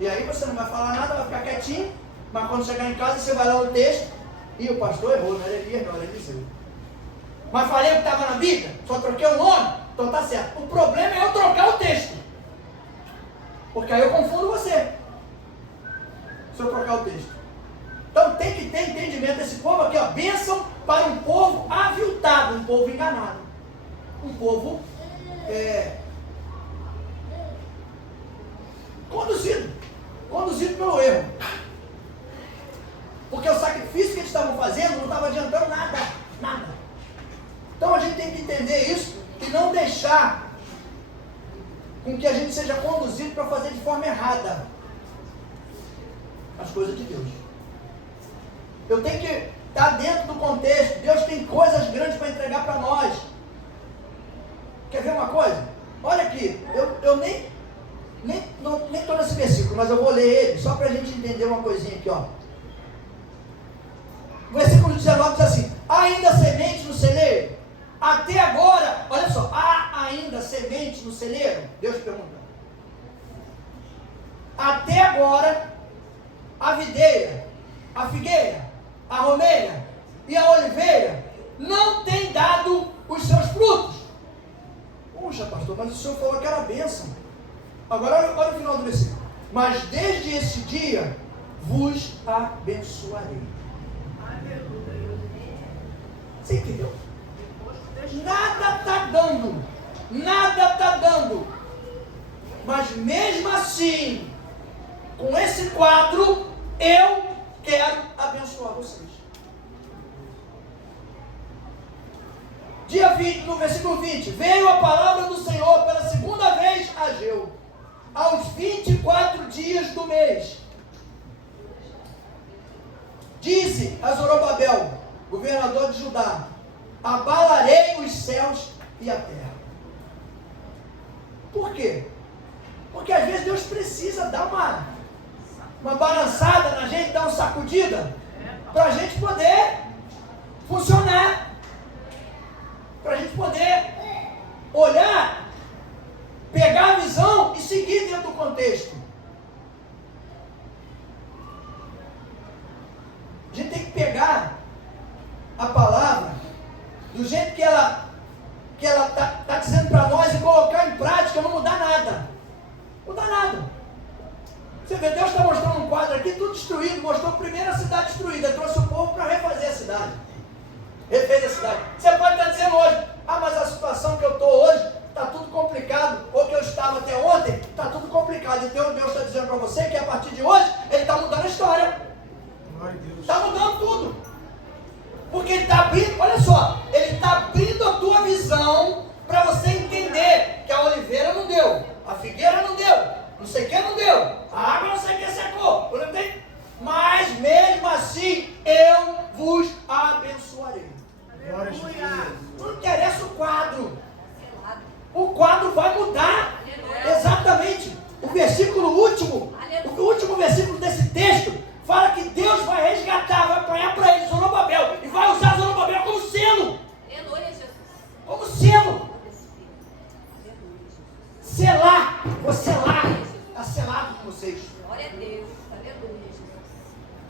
E aí você não vai falar nada, vai ficar quietinho, mas quando chegar em casa você vai lá no texto, e o pastor errou, não era Elias, não era Eliseu. Mas falei o que estava na Bíblia, só troquei o nome, então tá certo. O problema é eu trocar o texto. Porque aí eu confundo você. Se eu trocar o texto. Então tem que ter entendimento desse povo aqui, ó. Bênção para um povo aviltado, um povo enganado. Um povo conduzido pelo erro. Porque o sacrifício que eles estavam fazendo não estava adiantando nada. Nada. Então a gente tem que entender isso e não deixar com que a gente seja conduzido para fazer de forma errada as coisas de Deus. Eu tenho que estar dentro do contexto. Deus tem coisas grandes para entregar para nós. Quer ver uma coisa? Olha aqui, eu nem estou nesse versículo, mas eu vou ler ele, só para a gente entender uma coisinha aqui, ó. O versículo 19 diz assim: há ainda semente no celeiro? Até agora, olha só, há ainda semente no celeiro? Deus pergunta. Até agora, a videira, a figueira, a romeira e a oliveira não têm dado os seus frutos. Puxa, pastor, mas o senhor falou que era bênção. Agora olha o final do versículo. Mas desde esse dia vos abençoarei. Você entendeu? Nada está dando. Nada está dando. Mas mesmo assim, com esse quadro, eu quero abençoar vocês. Dia 20, no versículo 20, veio a palavra do Senhor pela segunda vez a Ageu, aos 24 dias do mês. Disse a Zorobabel, governador de Judá: abalarei os céus e a terra. Por quê? Porque às vezes Deus precisa dar uma balançada na gente, dar uma sacudida, para a gente poder funcionar. Para a gente poder olhar, pegar a visão e seguir dentro do contexto. A gente tem que pegar a palavra do jeito que ela está dizendo para nós e colocar em prática, não mudar nada. Não mudar nada. Você vê, Deus está mostrando um quadro aqui, tudo destruído, mostrou primeiro a cidade destruída, trouxe o povo para refazer a cidade. Refez a cidade. Você pode estar dizendo hoje: ah, mas a situação que eu estou hoje está tudo complicado, ou que eu estava até ontem, está tudo complicado. Então Deus está dizendo para você que a partir de hoje, Ele está mudando a história. Está mudando tudo.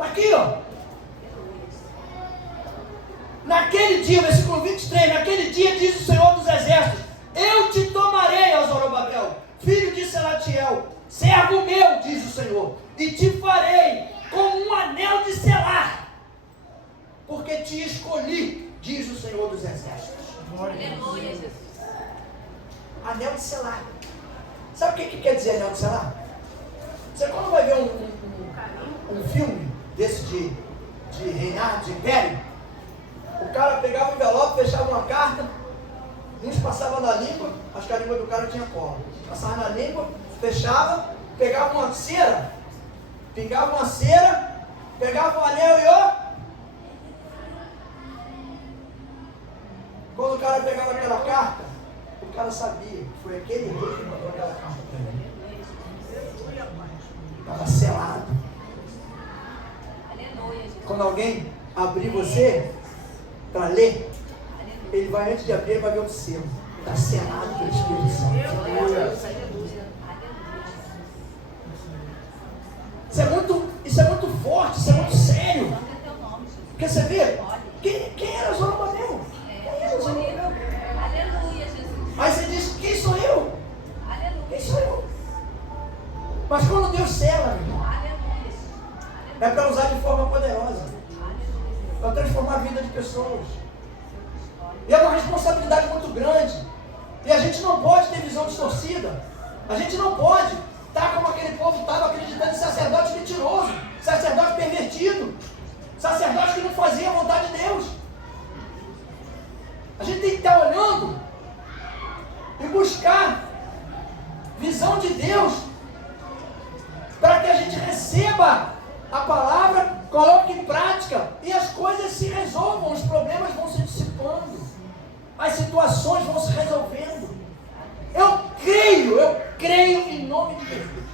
Está aqui, ó. Naquele dia, versículo 23, naquele dia diz o Senhor dos Exércitos, eu te tomarei, ó Zorobabel, filho de Selatiel, servo meu, diz o Senhor, e te farei como um anel de selar, porque te escolhi, diz o Senhor dos Exércitos. Aleluia, Jesus. Anel de selar. Sabe o que quer dizer anel de selar? Você quando vai ver um filme desse de reinado, de império, o cara pegava o envelope, fechava uma carta, uns passavam na língua, acho que a língua do cara tinha cola, passava na língua, fechava, pegava uma cera, pegava o anel e ó. Quando o cara pegava aquela carta, o cara sabia que foi aquele rei que mandou aquela carta para ele. Estava selado. Quando alguém abrir você para ler, ele vai, antes de abrir, ele vai ver o selo. Está selado pelo Espírito Santo. Isso é muito forte, isso é muito sério. Porque você vê, quem era Zorobabel? Aleluia, Jesus. Aí você diz, quem sou eu? Aleluia. Quem sou eu? Mas quando Deus sela, meu irmão, é para usar de forma poderosa, para transformar a vida de pessoas. E é uma responsabilidade muito grande. E a gente não pode ter visão distorcida. A gente não pode estar como aquele povo estava acreditando em sacerdote mentiroso, sacerdote pervertido, sacerdote que não fazia a vontade de Deus. A gente tem que estar olhando e buscar visão de Deus para que a gente receba a palavra, coloque em prática e as coisas se resolvam, os problemas vão se dissipando, as situações vão se resolvendo. Eu creio em nome de Jesus,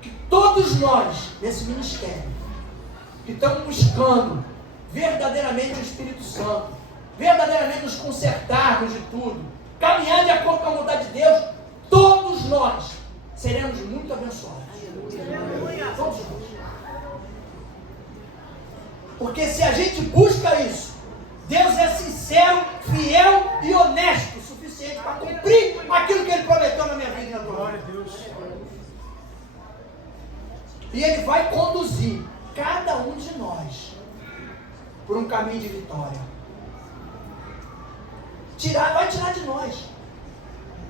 que todos nós, nesse ministério, que estamos buscando verdadeiramente o Espírito Santo, verdadeiramente nos consertarmos de tudo, caminhar de acordo com a vontade de Deus, todos nós seremos muito abençoados. Todos nós. Porque se a gente busca isso, Deus é sincero, fiel e honesto o suficiente para cumprir aquilo que Ele prometeu na minha vida e na tua vida. E Ele vai conduzir cada um de nós por um caminho de vitória. Vai tirar de nós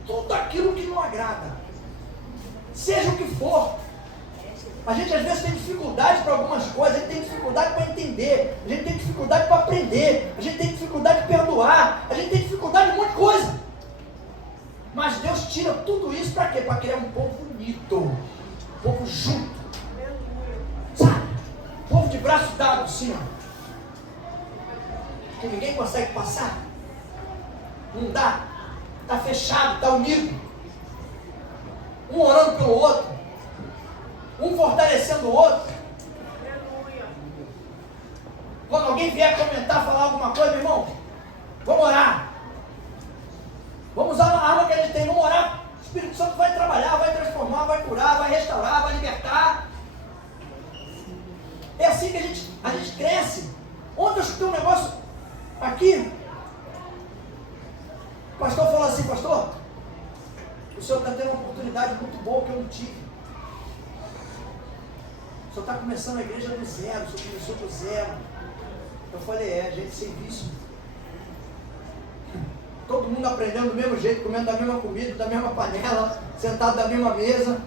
tudo aquilo que não agrada, seja o que for. A gente às vezes tem dificuldade para algumas coisas, a gente tem dificuldade para entender, a gente tem dificuldade para aprender, a gente tem dificuldade de perdoar, a gente tem dificuldade de um monte de coisa. Mas Deus tira tudo isso para quê? Para criar um povo unido, um povo junto, sabe? Um povo de braço dado assim, ó, que ninguém consegue passar. Não dá, está fechado, está unido, um orando pelo outro, um fortalecendo o outro. Quando alguém vier comentar, falar alguma coisa, meu irmão, vamos orar, vamos usar a arma que a gente tem, vamos orar. O Espírito Santo vai trabalhar, vai transformar, vai curar, vai restaurar, vai libertar. É assim que a gente cresce. Ontem eu escutei um negócio aqui. O pastor falou assim: pastor, o senhor está tendo uma oportunidade muito boa que eu não tive. O senhor está começando a igreja do zero, o senhor começou do zero. Eu falei: gente sem vício. Todo mundo aprendendo do mesmo jeito, comendo da mesma comida, da mesma panela, sentado da mesma mesa,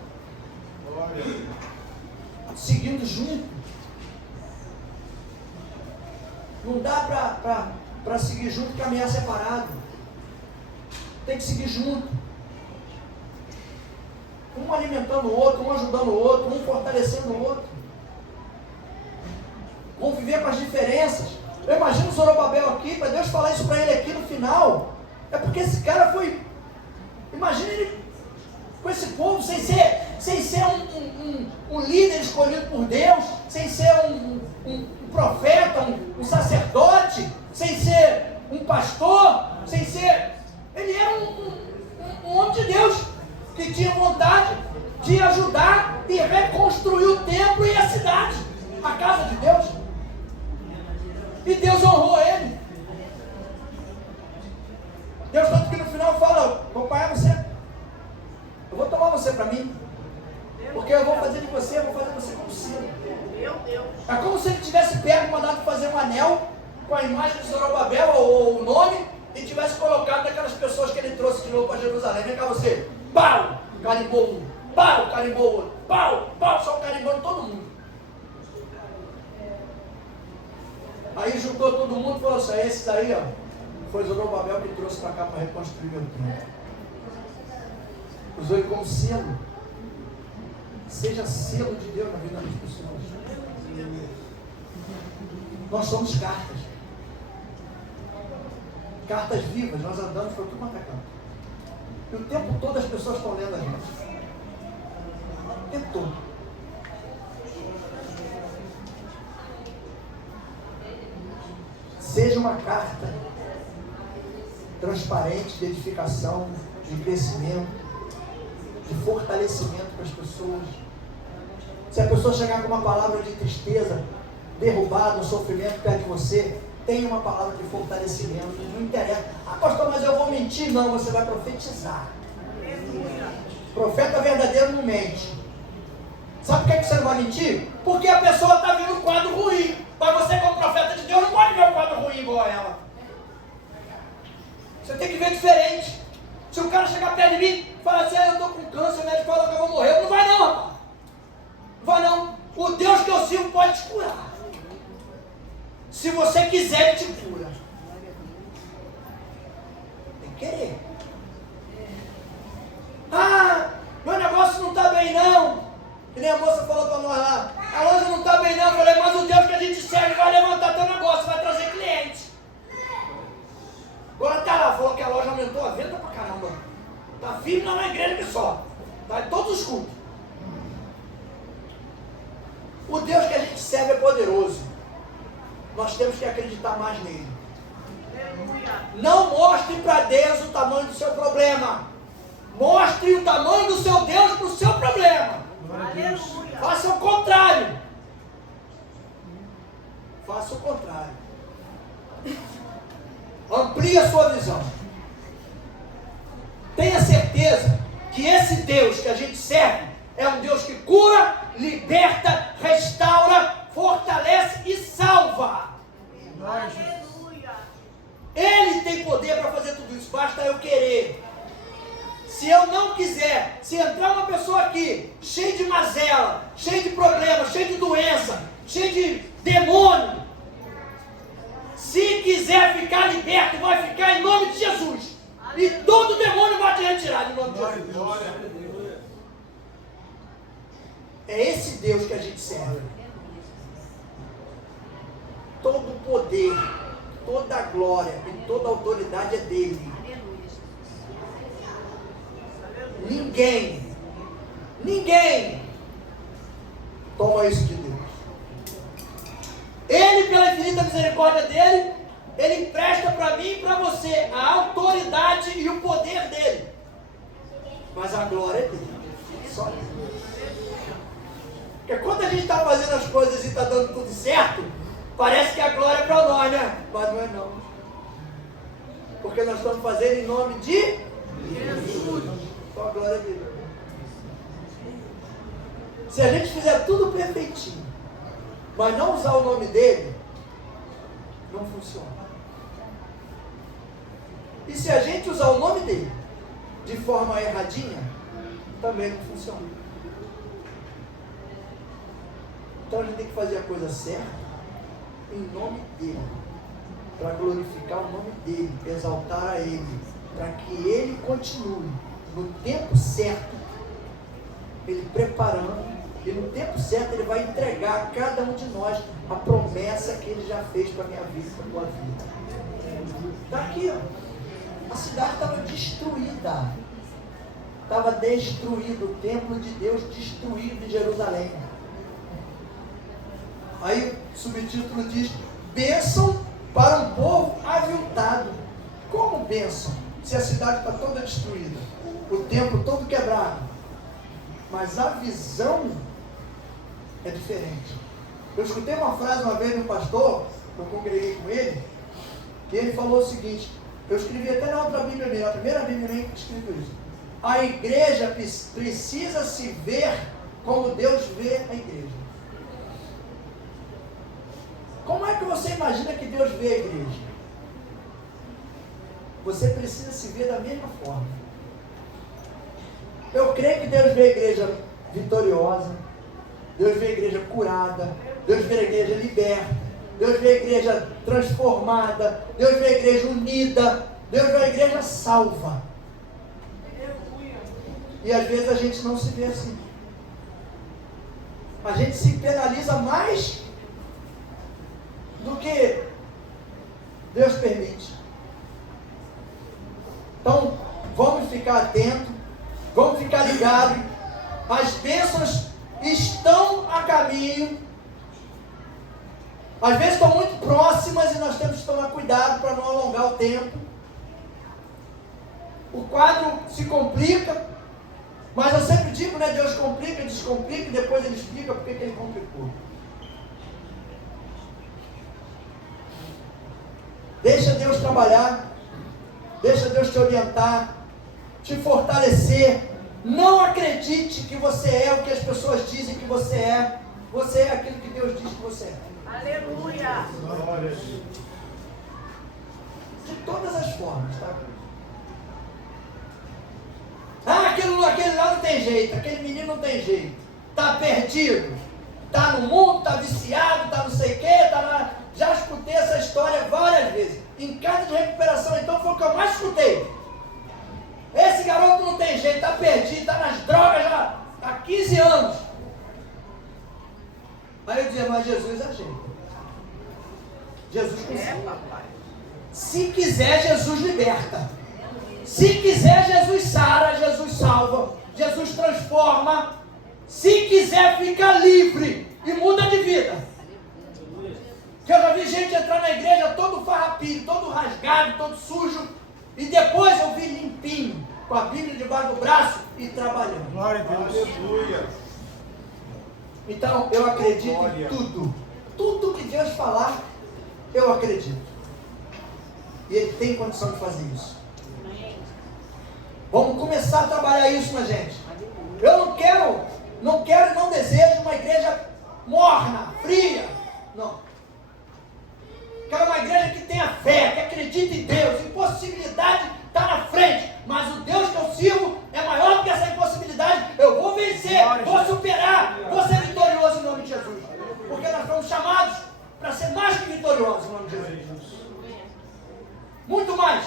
seguindo junto. Não dá para seguir junto e caminhar separado. Tem que seguir junto. Um alimentando o outro, um ajudando o outro, um fortalecendo o outro. Conviver com as diferenças. Eu imagino o Zorobabel aqui, para Deus falar isso para ele aqui no final. É porque esse cara foi... Imagina ele com esse povo, sem ser um líder escolhido por Deus, sem ser um profeta, um sacerdote, sem ser um pastor, sem ser... Ele era um homem de Deus, que tinha vontade de ajudar e reconstruir o templo e a cidade. É como se ele tivesse pego, mandado fazer um anel com a imagem de Zorobabel ou o nome e tivesse colocado daquelas pessoas que ele trouxe de novo para Jerusalém. Vem cá você, pau, carimbou um, pau, carimbou outro, pau, só carimbando todo mundo. Aí juntou todo mundo e falou assim: esse daí, ó, foi Zorobabel que trouxe para cá para reconstruir meu templo. Usou ele como selo. Seja selo de Deus na vida das pessoas. Nós somos cartas. Cartas vivas, nós andamos por tudo quanto é canto. E o tempo todo as pessoas estão lendo a gente. O tempo todo. Seja uma carta transparente de edificação, de crescimento, de fortalecimento para as pessoas. Se a pessoa chegar com uma palavra de tristeza, derrubada, sofrimento perto de você, tenha uma palavra de fortalecimento. Não interessa. Ah, pastor, mas eu vou mentir? Não, você vai profetizar. Profeta verdadeiro não mente. Sabe por que você não vai mentir? Porque a pessoa está vendo um quadro ruim. Mas você, como profeta de Deus, não pode ver um quadro ruim igual a ela. Você tem que ver diferente. Se o cara chegar perto de mim e falar assim: eu estou com câncer, o médico falou que eu vou morrer. Não vai não, rapaz. Não vai não. O Deus que eu sirvo pode te curar. Se você quiser, ele te cura. Tem que querer. Ah, meu negócio não está bem não. Que nem a moça falou para nós lá: a loja não está bem não. Eu falei: mas o Deus que a gente serve vai levantar teu negócio, vai trazer cliente. Agora tá lá, falou que a loja aumentou a venda pra caramba. Tá firme lá na igreja que só. Tá em todos os cultos. O Deus que a gente serve é poderoso. Nós temos que acreditar mais nele. Não mostre para Deus o tamanho do seu problema. Mostre o tamanho do seu Deus para o seu problema. Faça o contrário. Faça o contrário. Amplie a sua visão. Tenha certeza que esse Deus que a gente serve é um Deus que cura, liberta, restaura, fortalece e salva. Aleluia. Ele tem poder para fazer tudo isso, basta eu querer. Se eu não quiser, se entrar uma pessoa aqui cheia de mazela, cheia de problemas, cheia de doença, cheia de demônio, se quiser ficar liberto, vai ficar em nome de Jesus. E todo demônio vai te retirar em nome de Jesus. É esse Deus que a gente serve. Todo o poder, toda a glória e toda a autoridade é dele. Ninguém toma isso de Deus. Ele, pela infinita misericórdia dele, ele empresta para mim e para você a autoridade e o poder dele. Mas a glória é dele. Só dele. Porque quando a gente está fazendo as coisas e está dando tudo certo, parece que a glória é para nós, né? Mas não é não. Porque nós estamos fazendo em nome de Jesus. Só a glória dele. Se a gente fizer tudo perfeitinho, mas não usar o nome dele, não funciona. E se a gente usar o nome dele de forma erradinha, também não funciona. Então a gente tem que fazer a coisa certa em nome dele, para glorificar o nome dele, exaltar a ele, para que ele continue no tempo certo, ele preparando. E no tempo certo ele vai entregar a cada um de nós a promessa que ele já fez para a minha vida e para a tua vida. Está aqui, ó. A cidade estava destruída. Estava destruído. O templo de Deus destruído em Jerusalém. Aí o subtítulo diz: bênção para um povo aviltado. Como bênção? Se a cidade está toda destruída, o templo todo quebrado. Mas a visão é diferente. Eu escutei uma frase uma vez de um pastor, eu congreguei com ele, e ele falou o seguinte, eu escrevi até na outra Bíblia minha, na primeira Bíblia minha que escrevi isso: a igreja precisa se ver como Deus vê a igreja. que você imagina que Deus vê a igreja? Você precisa se ver da mesma forma. Eu creio que Deus vê a igreja vitoriosa, Deus vê a igreja curada, Deus vê a igreja liberta, Deus vê a igreja transformada, Deus vê a igreja unida, Deus vê a igreja salva. E às vezes a gente não se vê assim. A gente se penaliza mais do que Deus permite. Então, vamos ficar atentos, vamos ficar ligados. As bênçãos estão a caminho. Às vezes estão muito próximas e nós temos que tomar cuidado para não alongar o tempo. O quadro se complica. Mas eu sempre digo, né? Deus complica, descomplica e depois Ele explica porque que Ele complicou. Deixa Deus trabalhar, deixa Deus te orientar, te fortalecer. Não acredite que você é o que as pessoas dizem que você é. Você é aquilo que Deus diz que você é. Aleluia! De todas as formas, tá? Ah, aquele lá não tem jeito, aquele menino não tem jeito, está perdido, está no mundo, está viciado, está não sei o que, tá lá. Já escutei essa história várias vezes. Em casa de recuperação, então, foi o que eu mais escutei. Esse garoto não tem jeito, está perdido, está nas drogas já há 15 anos. Aí eu dizia, mas Jesus ajeita. Jesus consegue. Se quiser, Jesus liberta. Se quiser, Jesus sara, Jesus salva, Jesus transforma. Se quiser, fica livre e muda de vida. Que eu já vi gente entrar na igreja todo farrapilho, todo rasgado, todo sujo, e depois eu vi limpinho, com a Bíblia debaixo do braço e trabalhando. Glória a Deus. Aleluia. Então eu acredito em tudo. Tudo que Deus falar, eu acredito. E Ele tem condição de fazer isso. Vamos começar a trabalhar isso na gente. Eu não quero e não desejo uma igreja morna, fria. Não. Quero uma igreja que tenha fé, que acredite em Deus. Impossibilidade está na frente, mas o Deus que eu sirvo é maior do que essa impossibilidade. Eu vou vencer, vou superar, vou ser vitorioso em nome de Jesus. Porque nós fomos chamados para ser mais que vitoriosos em nome de Jesus. Muito mais.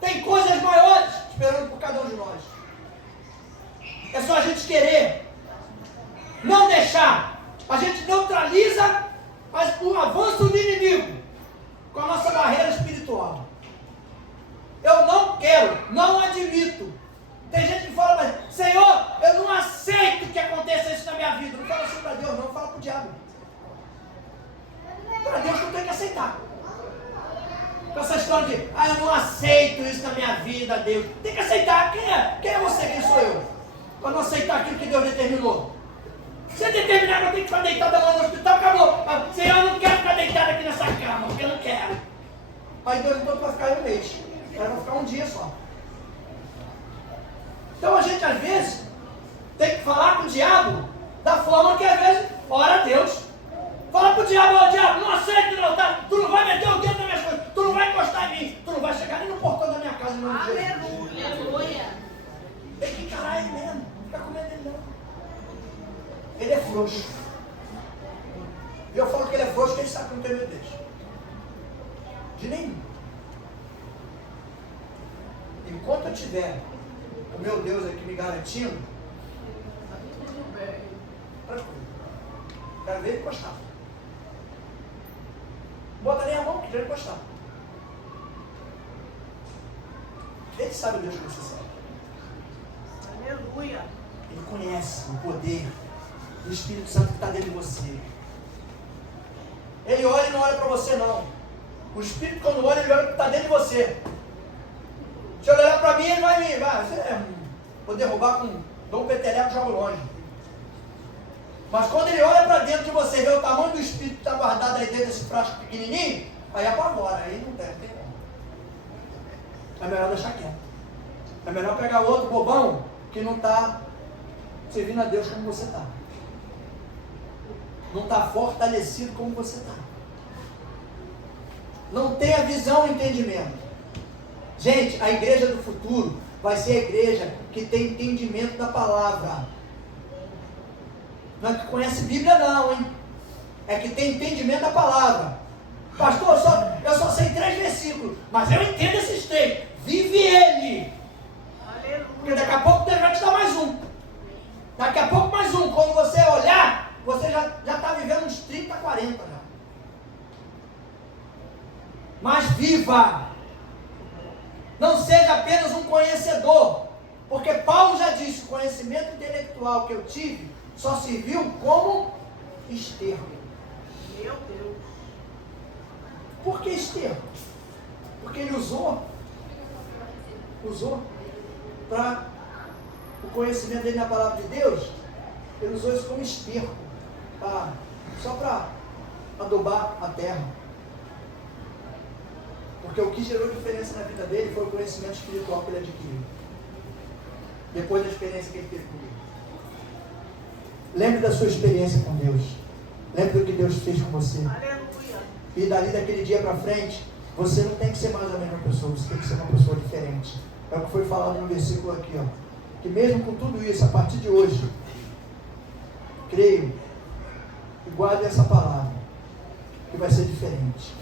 Tem coisas maiores esperando por cada um de nós. É só a gente querer. Não deixar. A gente neutraliza o avanço do inimigo com a nossa barreira espiritual. Eu não quero, não admito. Tem gente que fala, mas Senhor, eu não aceito que aconteça isso na minha vida. Não fala assim para Deus, não, fala para o diabo. Para Deus que eu tenho que aceitar. Com essa história de, eu não aceito isso na minha vida, Deus. Tem que aceitar. Quem é? Quem é você? Quem sou eu? Para não aceitar aquilo que Deus determinou. Se determinar que eu tenho que ficar deitado lá no hospital, acabou. Senhor, eu não quero ficar deitado aqui nessa cama, porque eu não quero. Aí Deus não vai ficar um mês. Vai ficar um dia só. Então a gente às vezes tem que falar com o diabo da forma que às vezes ora a Deus. Fala pro diabo, diabo, não aceito não, tá? Tu não vai meter o dedo nas minhas coisas, tu não vai encostar em mim, tu não vai chegar nem no portão da minha casa em nome de Jesus. Aleluia! Tem que encarar ele mesmo, não fica com medo dele não. Ele é frouxo. E eu falo que ele é frouxo porque ele sabe que não tem medo dele. De nenhum. Enquanto eu tiver o meu Deus aqui me garantindo, quero ver ele encostar. Bota nem a mão que quer encostar. Ele sabe o Deus que você sabe. Aleluia! Ele conhece o poder do Espírito Santo que está dentro de você. Ele olha e não olha para você não. O Espírito quando olha, ele olha para o que está dentro de você. Se ele olhar para mim, ele vai me... vou derrubar com Dom Peteleco, jogo longe. Mas quando ele olha para dentro de você, vê o tamanho do Espírito que está guardado aí dentro desse frasco pequenininho, aí apavora, aí não tem como. É melhor deixar quieto. É melhor pegar outro bobão que não está servindo a Deus como você está. Não está fortalecido como você está. não tem a visão e entendimento. Gente, a igreja do futuro vai ser a igreja que tem entendimento da palavra. Não é que conhece Bíblia não, hein? É que tem entendimento da palavra. Pastor, eu só sei 3 versículos, mas eu entendo esses 3. Vive ele. Aleluia. Porque daqui a pouco Deus vai te dar mais um. Daqui a pouco mais um. Quando você olhar, você já está vivendo uns 30, 40 já. Mas viva. Não seja apenas um conhecedor. Porque Paulo já disse, o conhecimento intelectual que eu tive só serviu como esterco. Meu Deus. Por que esterco? Porque ele usou para o conhecimento dele na palavra de Deus, ele usou isso como esterco, só para adubar a terra. Porque o que gerou diferença na vida dele foi o conhecimento espiritual que ele adquiriu, depois da experiência que ele teve com Deus. Lembre da sua experiência com Deus. Lembre do que Deus fez com você. Aleluia. E dali daquele dia para frente, você não tem que ser mais a mesma pessoa, você tem que ser uma pessoa diferente. É o que foi falado no versículo aqui, ó. Que mesmo com tudo isso, a partir de hoje, creio e guarde essa palavra, que vai ser diferente.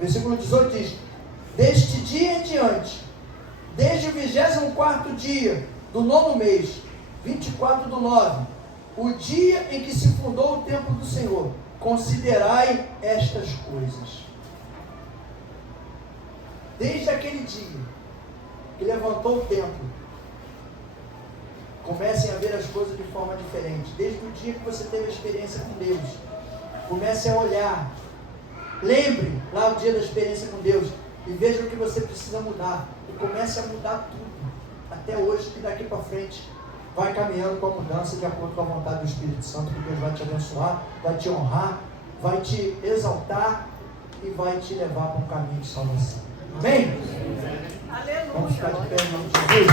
Versículo 18 diz: deste dia em diante, desde o 24º dia do 9º mês, 24/9, o dia em que se fundou o templo do Senhor, considerai estas coisas. Desde aquele dia que levantou o templo, comecem a ver as coisas de forma diferente. Desde o dia que você teve a experiência com Deus, comece a olhar. Lembre lá o dia da experiência com Deus e veja o que você precisa mudar. E comece a mudar tudo. Até hoje, que daqui para frente vai caminhando com a mudança de acordo com a vontade do Espírito Santo, que Deus vai te abençoar, vai te honrar, vai te exaltar e vai te levar para um caminho de salvação. Amém? Aleluia. Vamos ficar de pé em nome de Jesus.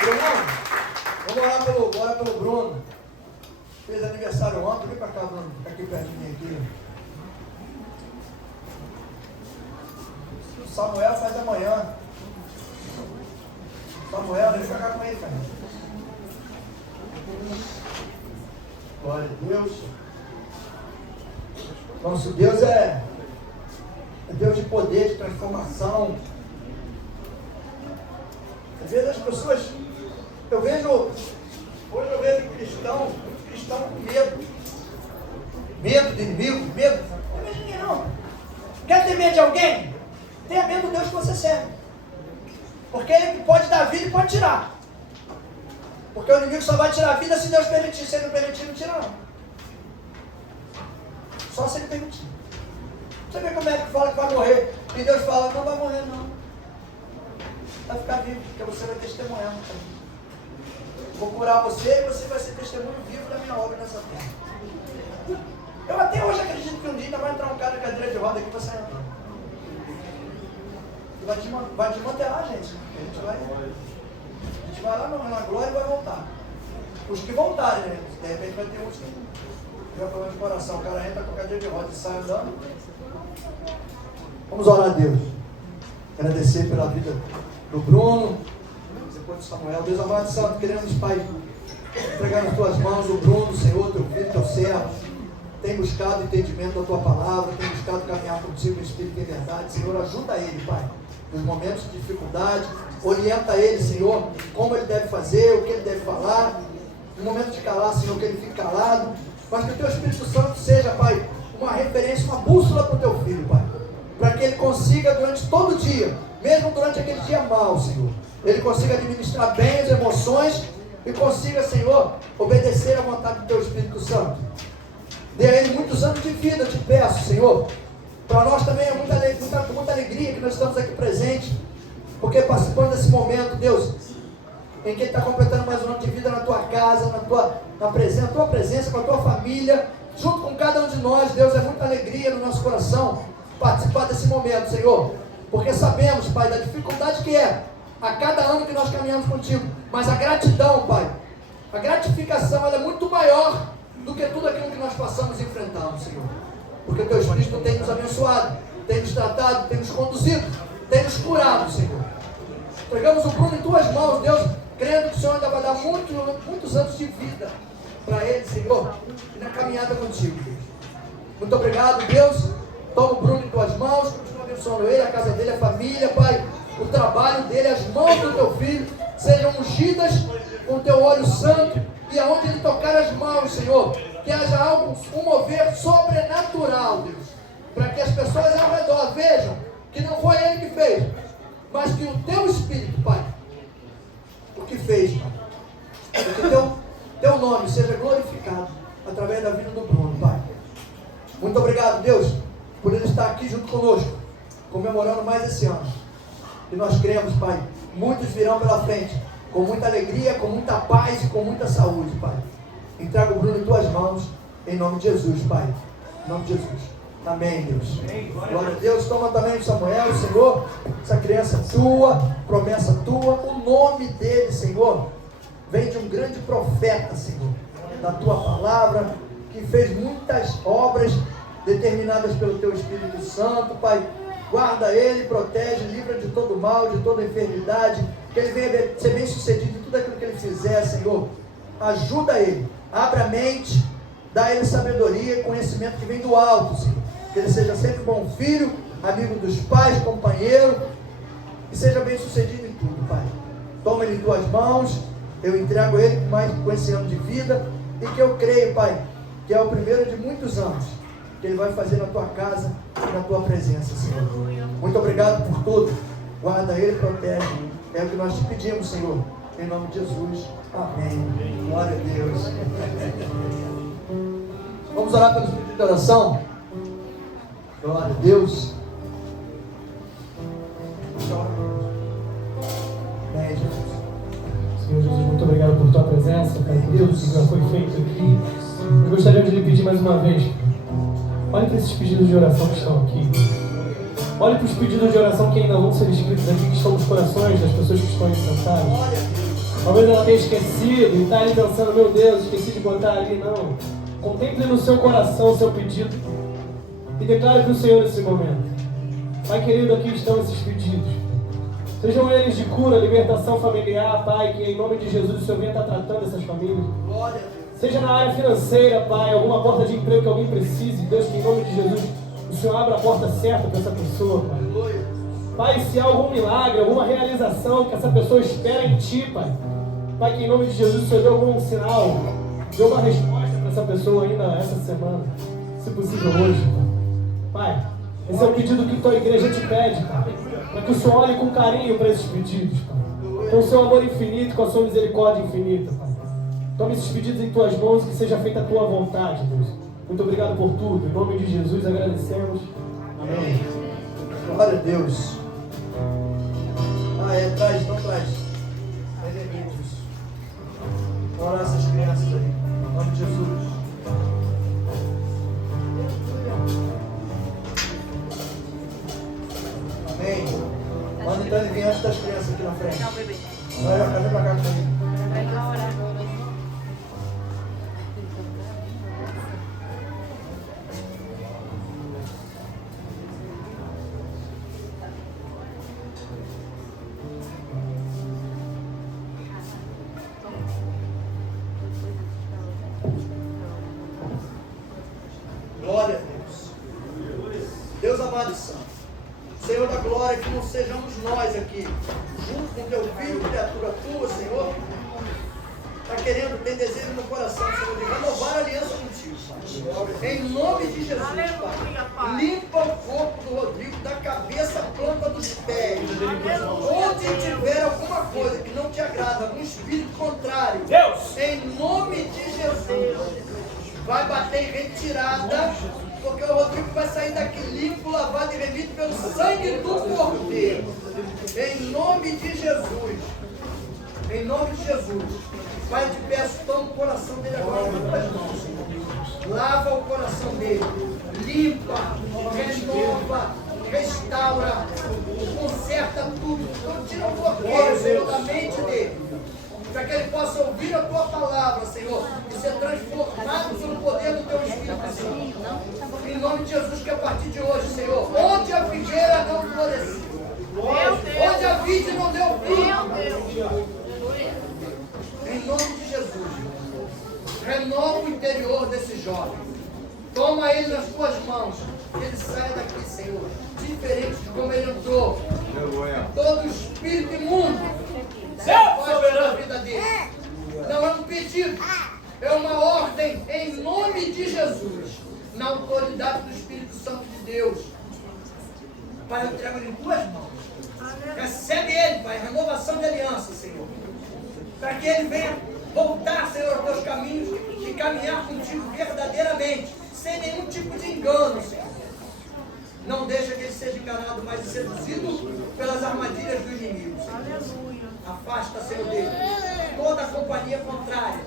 Brunão, vamos orar pelo Bruno. Fez aniversário ontem. Vem para cá, Bruno. Fica aqui pertinho aqui. O Samuel faz amanhã. Samuel, deixa eu jogar com ele, cara. Glória a Deus. Nosso Deus é Deus de poder, de transformação. Às vezes as pessoas, hoje eu vejo cristão com medo. Medo de inimigo, medo. Não tem medo de ninguém não. Quer ter medo de alguém? Tenha medo do Deus que você serve. Porque Ele pode dar vida e pode tirar. Porque o inimigo só vai tirar a vida se Deus permitir. Se Ele não permitir, não tira não. Só se Ele permitir. Você vê como é que fala que vai morrer. E Deus fala, não vai morrer não. Vai ficar vivo, porque você vai testemunhar. Vou curar você e você vai ser testemunho vivo da minha obra nessa terra. Eu até hoje acredito que um dia ainda vai entrar um cara de cadeira de roda aqui para sair andando. Vai desmantelar a gente. A gente vai lá na glória e vai voltar. Os que voltarem, né? De repente vai ter uns que tiver problema de coração. O cara entra com a cadeira de roda e sai andando. Vamos orar a Deus. Agradecer pela vida do Bruno, depois do Samuel. Deus amado santo, queremos, Pai, entregar nas tuas mãos o Bruno, Senhor, teu filho, teu servo. Tem buscado entendimento da tua palavra, tem buscado caminhar contigo em espírito e em verdade. Senhor, ajuda ele, Pai, nos momentos de dificuldade. Orienta ele, Senhor, como ele deve fazer, o que ele deve falar. No momento de calar, Senhor, que ele fique calado. Mas que o teu Espírito Santo seja, Pai, uma referência, uma bússola para o teu filho, Pai. Para que ele consiga durante todo o dia, mesmo durante aquele dia mau, Senhor, ele consiga administrar bem as emoções e consiga, Senhor, obedecer à vontade do teu Espírito Santo. Dê a ele muitos anos de vida, eu te peço, Senhor. Para nós também é muita alegria que nós estamos aqui presentes, porque participando desse momento, Deus, em que ele está completando mais um ano de vida na tua casa, na tua presença, com a tua família, junto com cada um de nós. Deus, é muita alegria no nosso coração participar desse momento, Senhor, porque sabemos, Pai, da dificuldade que é a cada ano que nós caminhamos contigo, mas a gratidão, Pai, a gratificação, ela é muito maior do que tudo aquilo que nós passamos e enfrentamos, Senhor. porque o teu Espírito tem nos abençoado, tem nos tratado, tem nos conduzido, tem nos curado, Senhor. Entregamos o Bruno em tuas mãos, Deus, crendo que o Senhor ainda vai dar muitos anos de vida para ele, Senhor, e na caminhada contigo, Deus. Muito obrigado, Deus. Toma o Bruno em tuas mãos, continua abençoando ele, a casa dele, a família, Pai, o trabalho dele, as mãos do teu filho sejam ungidas com o teu óleo santo, e aonde ele tocar as mãos, Senhor, que haja algo, um mover sobrenatural, Deus, para que as pessoas ao redor vejam que não foi ele que fez, mas que o teu Espírito, Pai, o que fez, Pai, para que teu nome seja glorificado através da vida do Bruno, Pai. Muito obrigado, Deus, por ele estar aqui junto conosco, comemorando mais esse ano. E nós cremos, Pai, muitos virão pela frente, com muita alegria, com muita paz e com muita saúde, Pai. Entrega o Bruno em tuas mãos, em nome de Jesus, Pai. Em nome de Jesus. Amém, Deus. Glória a Deus. Toma também o Samuel, Senhor, essa criança tua, promessa tua, o nome dele, Senhor, vem de um grande profeta, Senhor, da tua palavra, que fez muitas obras determinadas pelo teu Espírito Santo, Pai. Guarda ele, protege, livra de todo mal, de toda enfermidade, que ele venha ser bem sucedido em tudo aquilo que ele fizer, Senhor. Ajuda ele, abre a mente, dá a ele sabedoria e conhecimento que vem do alto, Senhor. Que ele seja sempre bom filho, amigo dos pais, companheiro, e seja bem sucedido em tudo, Pai. Toma ele em tuas mãos, eu entrego ele com esse ano de vida, e que eu creio, Pai, que é o primeiro de muitos anos que ele vai fazer na tua casa e na tua presença, Senhor. Muito obrigado por tudo. Guarda ele, protege. É o que nós te pedimos, Senhor. Em nome de Jesus. Amém. Glória a Deus. Vamos orar pelos pedidos de oração. Glória a Deus. Amém, Jesus. Senhor Jesus, muito obrigado por tua presença, Pai, por tudo que já foi feito aqui. Eu gostaria de lhe pedir mais uma vez, olhe para esses pedidos de oração que estão aqui. Olhe para os pedidos de oração que ainda vão ser escritos aqui, que estão nos corações das pessoas que estão aí sentadas. Talvez ela tenha esquecido e está ali pensando, meu Deus, esqueci de botar ali. Não. Contemple no seu coração o seu pedido e declare para o Senhor nesse momento. Pai querido, aqui estão esses pedidos. Sejam eles de cura, libertação familiar, Pai, que em nome de Jesus o Senhor venha estar tratando essas famílias. Seja na área financeira, Pai, alguma porta de emprego que alguém precise, Deus, que em nome de Jesus o Senhor abra a porta certa para essa pessoa, Pai. Pai, se há algum milagre, alguma realização que essa pessoa espera em Ti, Pai. Pai, que em nome de Jesus o Senhor dê algum sinal, dê uma resposta para essa pessoa ainda essa semana, se possível hoje, Pai. Pai, esse é o pedido que tua igreja te pede, Pai, para que o Senhor olhe com carinho para esses pedidos, Pai, com o seu amor infinito, com a sua misericórdia infinita, Pai. Tome esses pedidos em tuas mãos e que seja feita a tua vontade, Deus. Muito obrigado por tudo. Em nome de Jesus agradecemos. Amém. Glória a Deus. Traz, não traz. Vamos orar essas crianças aí. Em nome de Jesus. Amém. Manda então ele vir antes das crianças aqui na frente. Não, bebê. Vai pra cá comigo. Vai lá orar. Glória a Deus. Deus amado e santo. Senhor da glória, que não sejamos nós aqui, junto com teu filho, criatura tua, Senhor, está querendo, tem desejo no coração, Senhor, de renovar a aliança contigo, Pai. Em nome de Jesus, Pai. Limpa o corpo do Rodrigo, da cabeça à planta dos pés. Onde tiver alguma coisa que não te agrada, algum espírito contrário, Deus, em nome de Jesus, vai bater em retirada, porque o Rodrigo vai sair daqui limpo, lavado e remido pelo sangue do Cordeiro. Em nome de Jesus. Em nome de Jesus. Pai, eu te peço, toma o coração dele agora nas tuas mãos, Senhor. Lava o coração dele. Limpa, renova, restaura, conserta tudo. Então tira o bloqueio, Senhor, da mente dele, para que ele possa ouvir a tua palavra, Senhor, e ser transformado pelo poder do teu Espírito Santo. Em nome de Jesus. jovem. Toma ele nas tuas mãos. Que ele saia daqui, Senhor, diferente de como ele entrou. Todo espírito imundo se afasta da vida dele. Não é um pedido, é uma ordem em nome de Jesus, na autoridade do Espírito Santo de Deus. Pai, eu entrego ele em tuas mãos. Recebe ele, Pai, renovação de aliança, Senhor. Para que ele venha voltar, Senhor, aos teus caminhos e caminhar contigo verdadeiramente, sem nenhum tipo de engano, Senhor. Não deixa que ele seja enganado, mas seduzido pelas armadilhas do inimigo, Senhor. Afasta, Senhor, dele toda a companhia contrária,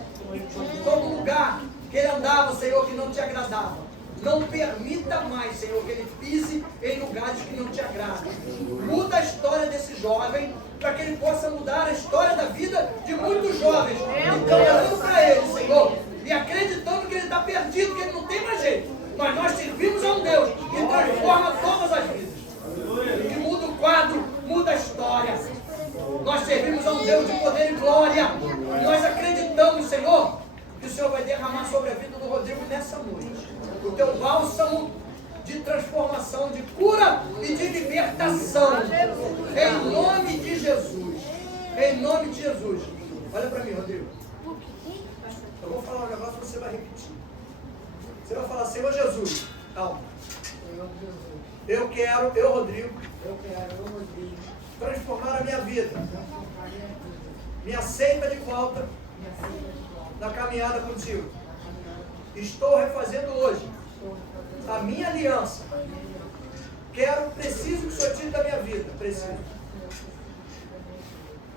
todo lugar que ele andava, Senhor, que não te agradava. Não permita mais, Senhor, que ele pise em lugares que não te agradam. Muda a história desse jovem, para que ele possa mudar a história da vida de muitos jovens. Então, olhando para ele, Senhor, e acreditando que ele está perdido, que ele não tem mais jeito. Mas nós servimos a um Deus que transforma todas as vidas. Que muda o quadro, muda a história. Nós servimos a um Deus de poder e glória. E nós acreditamos, Senhor, que o Senhor vai derramar sobre a vida do Rodrigo nessa noite o teu bálsamo de transformação, de cura e de libertação. Em nome de Jesus. Em nome de Jesus. Olha para mim, Rodrigo. Eu vou falar um negócio e você vai repetir. Você vai falar, Senhor Jesus, calma. Eu quero, Rodrigo, transformar a minha vida. Me aceita de volta na caminhada contigo. Estou refazendo hoje a minha aliança. Preciso que o Senhor tire da minha vida. Preciso.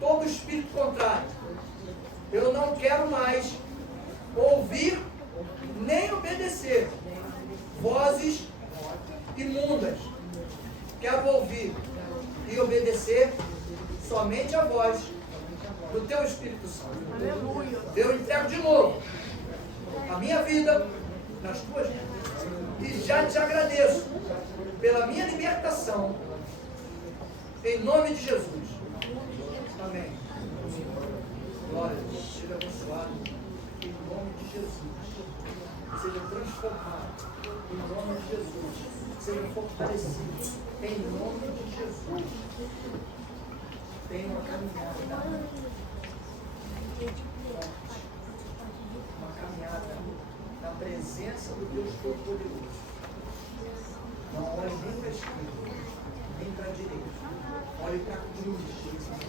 Todo espírito contrário. Eu não quero mais ouvir nem obedecer vozes imundas. Quero ouvir e obedecer somente a voz do teu Espírito Santo. Aleluia. Eu entrego de novo a minha vida nas tuas mãos. E já te agradeço pela minha libertação. Em nome de Jesus. Amém. Glória a Deus. Seja abençoado. Em nome de Jesus. Seja transformado. Em nome de Jesus. Seja fortalecido. Em nome de Jesus. Tenha uma caminhada. Uma caminhada na presença do Deus Todo-Poderoso. Não olhe nem para a esquerda, nem para a direita. Olhe para a cruz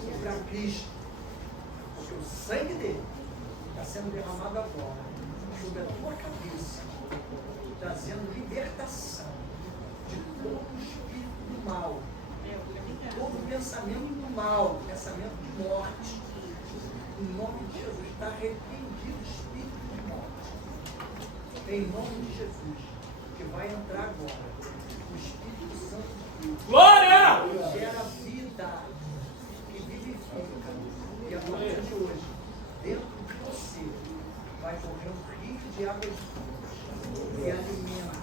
e para Cristo. Porque o sangue dele está sendo derramado agora sobre a tua cabeça, trazendo libertação de todo espírito do mal, de todo pensamento do mal, pensamento de morte. Em nome de Jesus, está repreendido o espírito de morte. Em nome de Jesus, que vai entrar agora o Espírito Santo de Deus. Glória! Que gera vida, que vivifica. E a partir de hoje, dentro de você, vai correr um rio de águas vivas, que alimenta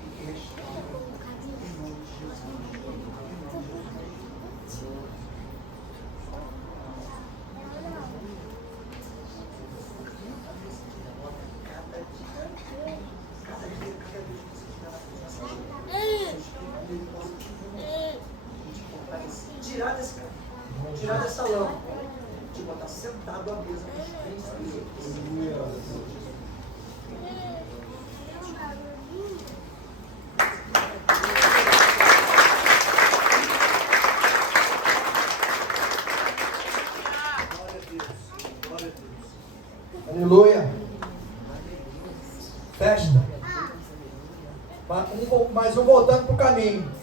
e que restaura. Em nome de Jesus. Em nome de Jesus. Tirar dessa lama, te botar sentado à mesa com os bens. Glória a Deus, glória a Deus. Aleluia. Festa. Mais um voltando para o caminho.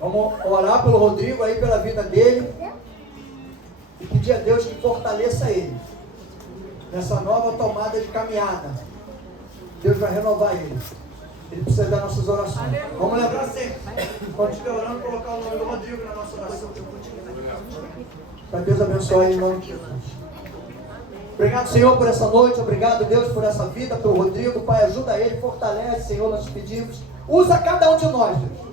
Vamos orar pelo Rodrigo aí, pela vida dele. E pedir a Deus que fortaleça ele nessa nova tomada de caminhada. Deus vai renovar ele. Ele precisa das nossas orações. Vamos lembrar sempre, quando estiver orando, colocar o nome do Rodrigo na nossa oração. Para Deus abençoar ele em nome de Jesus. Obrigado, Senhor, por essa noite. Obrigado, Deus, por essa vida, pelo Rodrigo. Pai, ajuda ele, fortalece, Senhor, nós te pedimos. Usa cada um de nós, Deus.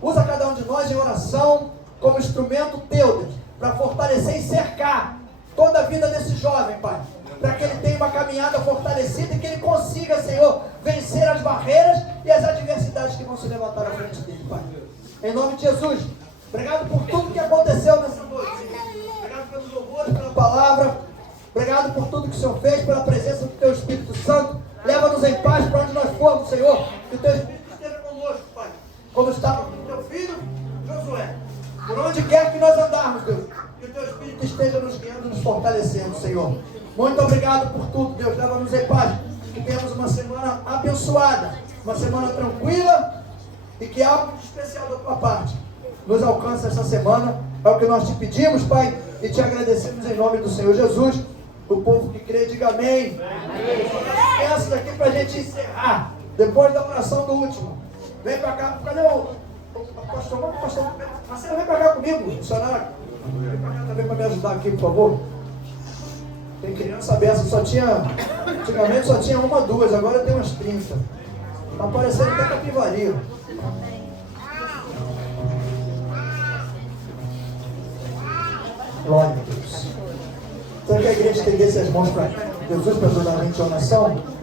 Usa cada um de nós em oração como instrumento teu, Deus, para fortalecer e cercar toda a vida desse jovem, Pai. para que ele tenha uma caminhada fortalecida e que ele consiga, Senhor, vencer as barreiras e as adversidades que vão se levantar à frente dele, Pai. Em nome de Jesus, obrigado por tudo que aconteceu nessa noite, Senhor. Obrigado pelos louvores, pela palavra. Obrigado por tudo que o Senhor fez, pela presença do Teu Espírito Santo. Leva-nos em paz para onde nós formos, Senhor. Que o Teu Espírito esteja conosco, Pai. Como estava com o Teu filho, Josué. Por onde quer que nós andarmos, Deus. Que o Teu Espírito esteja nos guiando, nos fortalecendo, Senhor. Muito obrigado por tudo, Deus. Leva-nos em paz. Que tenhamos uma semana abençoada. Uma semana tranquila. E que algo especial da Tua parte nos alcança essa semana. É o que nós te pedimos, Pai. E te agradecemos em nome do Senhor Jesus. O povo que crê, diga amém. Pensa aqui para a gente encerrar. Depois da oração do último. Vem para cá. Cadê o pastor? Marcelo, vem para cá comigo, missionário. Vem para cá também para me ajudar aqui, por favor. Tem criança dessa, antigamente só tinha uma, duas, agora tem umas 30. Está parecendo até capivaria. Glória a Deus. Então que a igreja estendesse as mãos para Jesus para ajudar a gente em oração.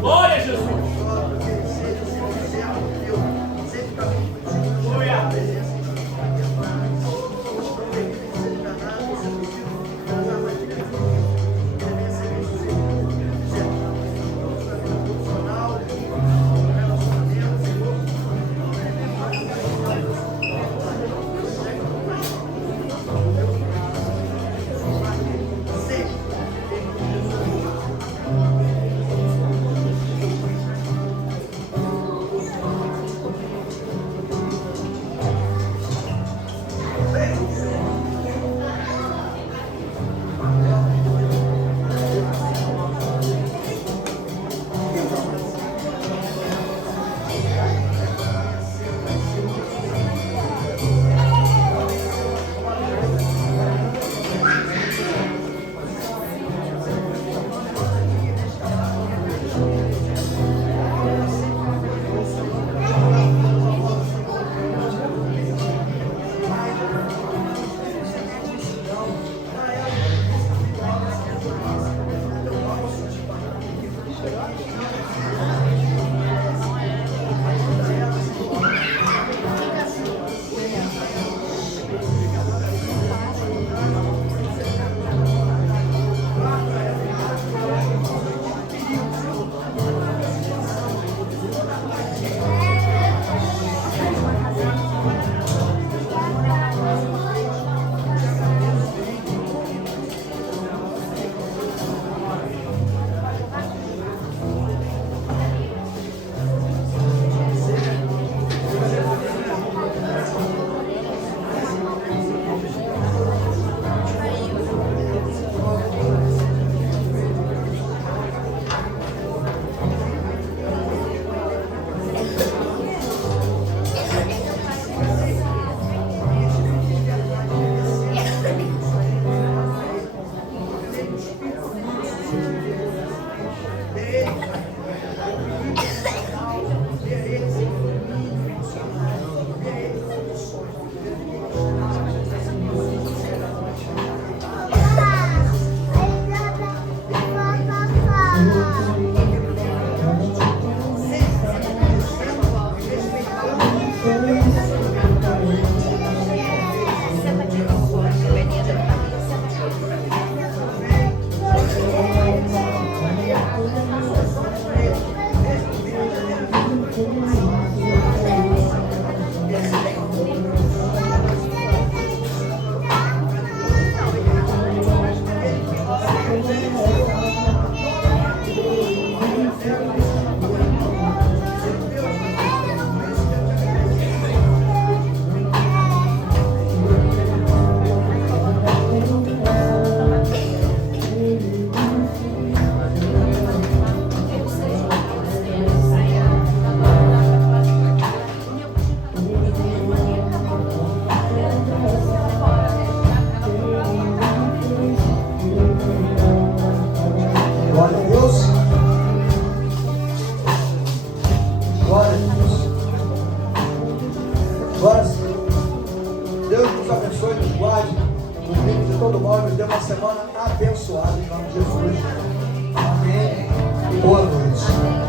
Glória a Jesus. do mal e nos dê uma semana abençoada em nome de Jesus. Amém. E boa noite.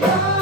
Yeah.